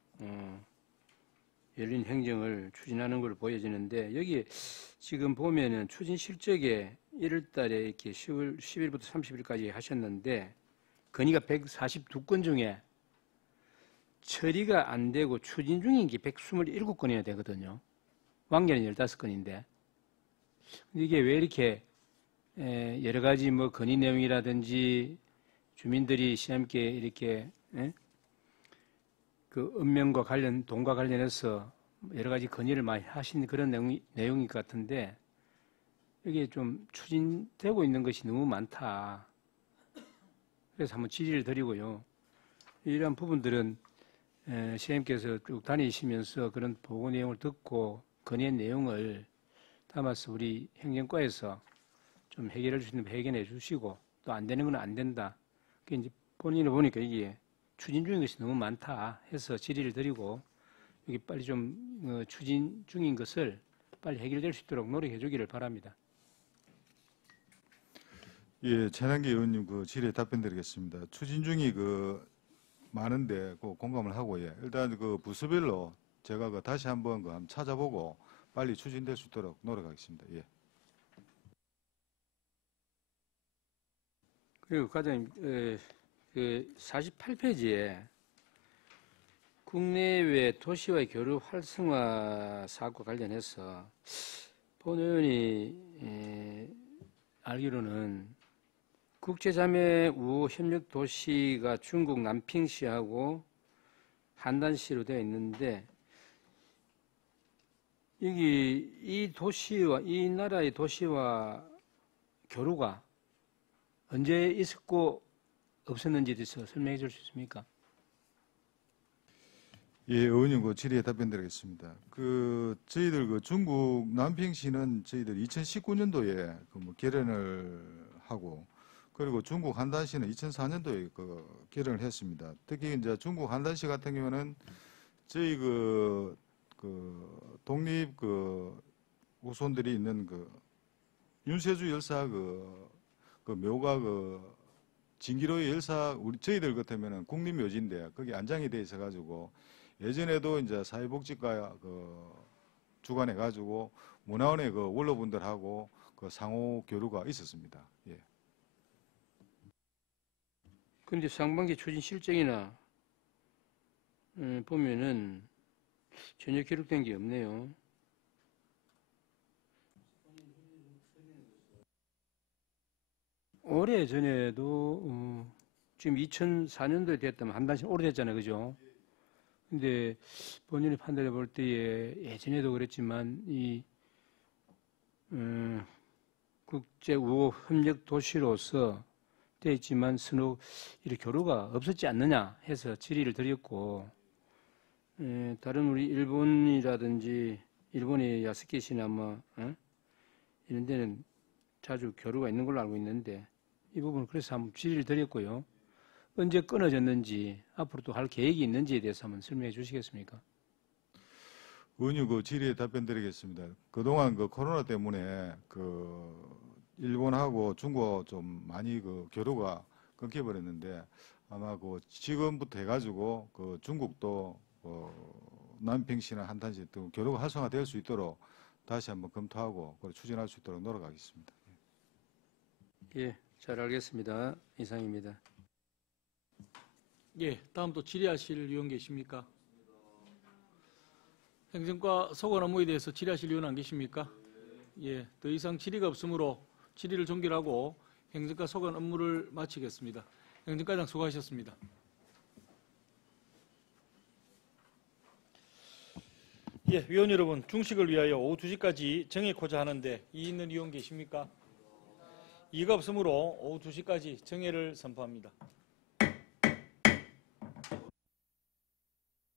열린 행정을 추진하는 걸 보여지는데, 여기 지금 보면은 추진 실적에 1월 달에 이렇게 10일부터 30일까지 하셨는데, 건의가 142건 중에 처리가 안 되고 추진 중인 게 127건이나 되거든요. 완결은 15건인데. 이게 왜 이렇게 여러 가지 뭐 건의 내용이라든지 주민들이 시장님께 이렇게 그 읍면과 관련, 동과 관련해서 여러 가지 건의를 많이 하신 그런 내용인 것 같은데, 이게 좀 추진되고 있는 것이 너무 많다. 그래서 한번 질의를 드리고요. 이러한 부분들은 시장님께서 쭉 다니시면서 그런 보고 내용을 듣고 건의의 내용을 담아서 우리 행정과에서 좀 해결할 수 있는 해결해 주시고, 또 안 되는 건 안 된다. 그게 이제 본인을 보니까 이게 추진 중인 것이 너무 많다 해서 질의를 드리고, 여기 빨리 좀 추진 중인 것을 빨리 해결될 수 있도록 노력해 주기를 바랍니다. 예, 최남기 의원님 그 질의에 답변드리겠습니다. 추진 중이 그 많은데 그 공감을 하고, 예, 일단 그 부서별로 제가 그 다시 한번 그 한번 찾아보고 빨리 추진될 수 있도록 노력하겠습니다. 예. 그리고 과장님, 그 48페이지에 국내외 도시와의 교류 활성화 사업과 관련해서 본 의원이 알기로는 국제자매 우호 협력 도시가 중국 남핑시하고 한단시로 되어 있는데, 여기 이 도시와 이 나라의 도시와 교류가 언제 있었고 없었는지에 대해서 설명해 줄 수 있습니까? 예, 의원님 그 질의에 답변드리겠습니다. 그 저희들 그 중국 남핑시는 저희들 2019년도에 그 뭐 개련을 하고, 그리고 중국 한단시는 2004년도에 그 개련을 했습니다. 특히 이제 중국 한단시 같은 경우는 저희 그 독립 그 후손들이 있는 그 윤세주 열사 그 묘가 그 진기로의 열사, 우리 저희들 같으면은 국립묘지인데 거기 안장이 돼 있어 가지고, 예전에도 이제 사회복지과 그 주관해 가지고 문화원의 그 원로분들하고 그 상호 교류가 있었습니다. 예. 근데 상반기 추진 실적이나 보면은 전혀 기록된 게 없네요. 오래 전에도 지금 2004년도에 됐다면 한 단씩 오래됐잖아요, 그죠? 근데 본인이 판단해 볼 때에 예전에도 그랬지만 이 국제 우호 협력 도시로서 되어 있지만 서로 이렇게 교류가 없었지 않느냐 해서 질의를 드렸고, 다른 우리 일본이라든지 일본의 야스키시나 뭐 이런 데는 자주 교류가 있는 걸로 알고 있는데, 이 부분은 그래서 한번 질의를 드렸고요. 언제 끊어졌는지, 앞으로 또 할 계획이 있는지에 대해서 한번 설명해 주시겠습니까? 의원님 그 질의에 답변드리겠습니다. 그동안 그 코로나 때문에 그 일본하고 중국하고 좀 많이 그 교류가 끊겨버렸는데, 아마 그 지금부터 해가지고 그 중국도 남평시나 한단시 등 교류가 활성화될 수 있도록 다시 한번 검토하고 추진할 수 있도록 노력하겠습니다. 예, 잘 알겠습니다. 이상입니다. 예, 다음 또 질의하실 의원 계십니까? 행정과 소관 업무에 대해서 질의하실 의원 안 계십니까? 예, 더 이상 질의가 없으므로 질의를 종결하고 행정과 소관 업무를 마치겠습니다. 행정과장 수고하셨습니다. 예, 위원 여러분, 중식을 위하여 오후 2시까지 정해고자 하는데 이의 있는 의원 계십니까? 이의가 없으므로 오후 2시까지 정해를 선포합니다.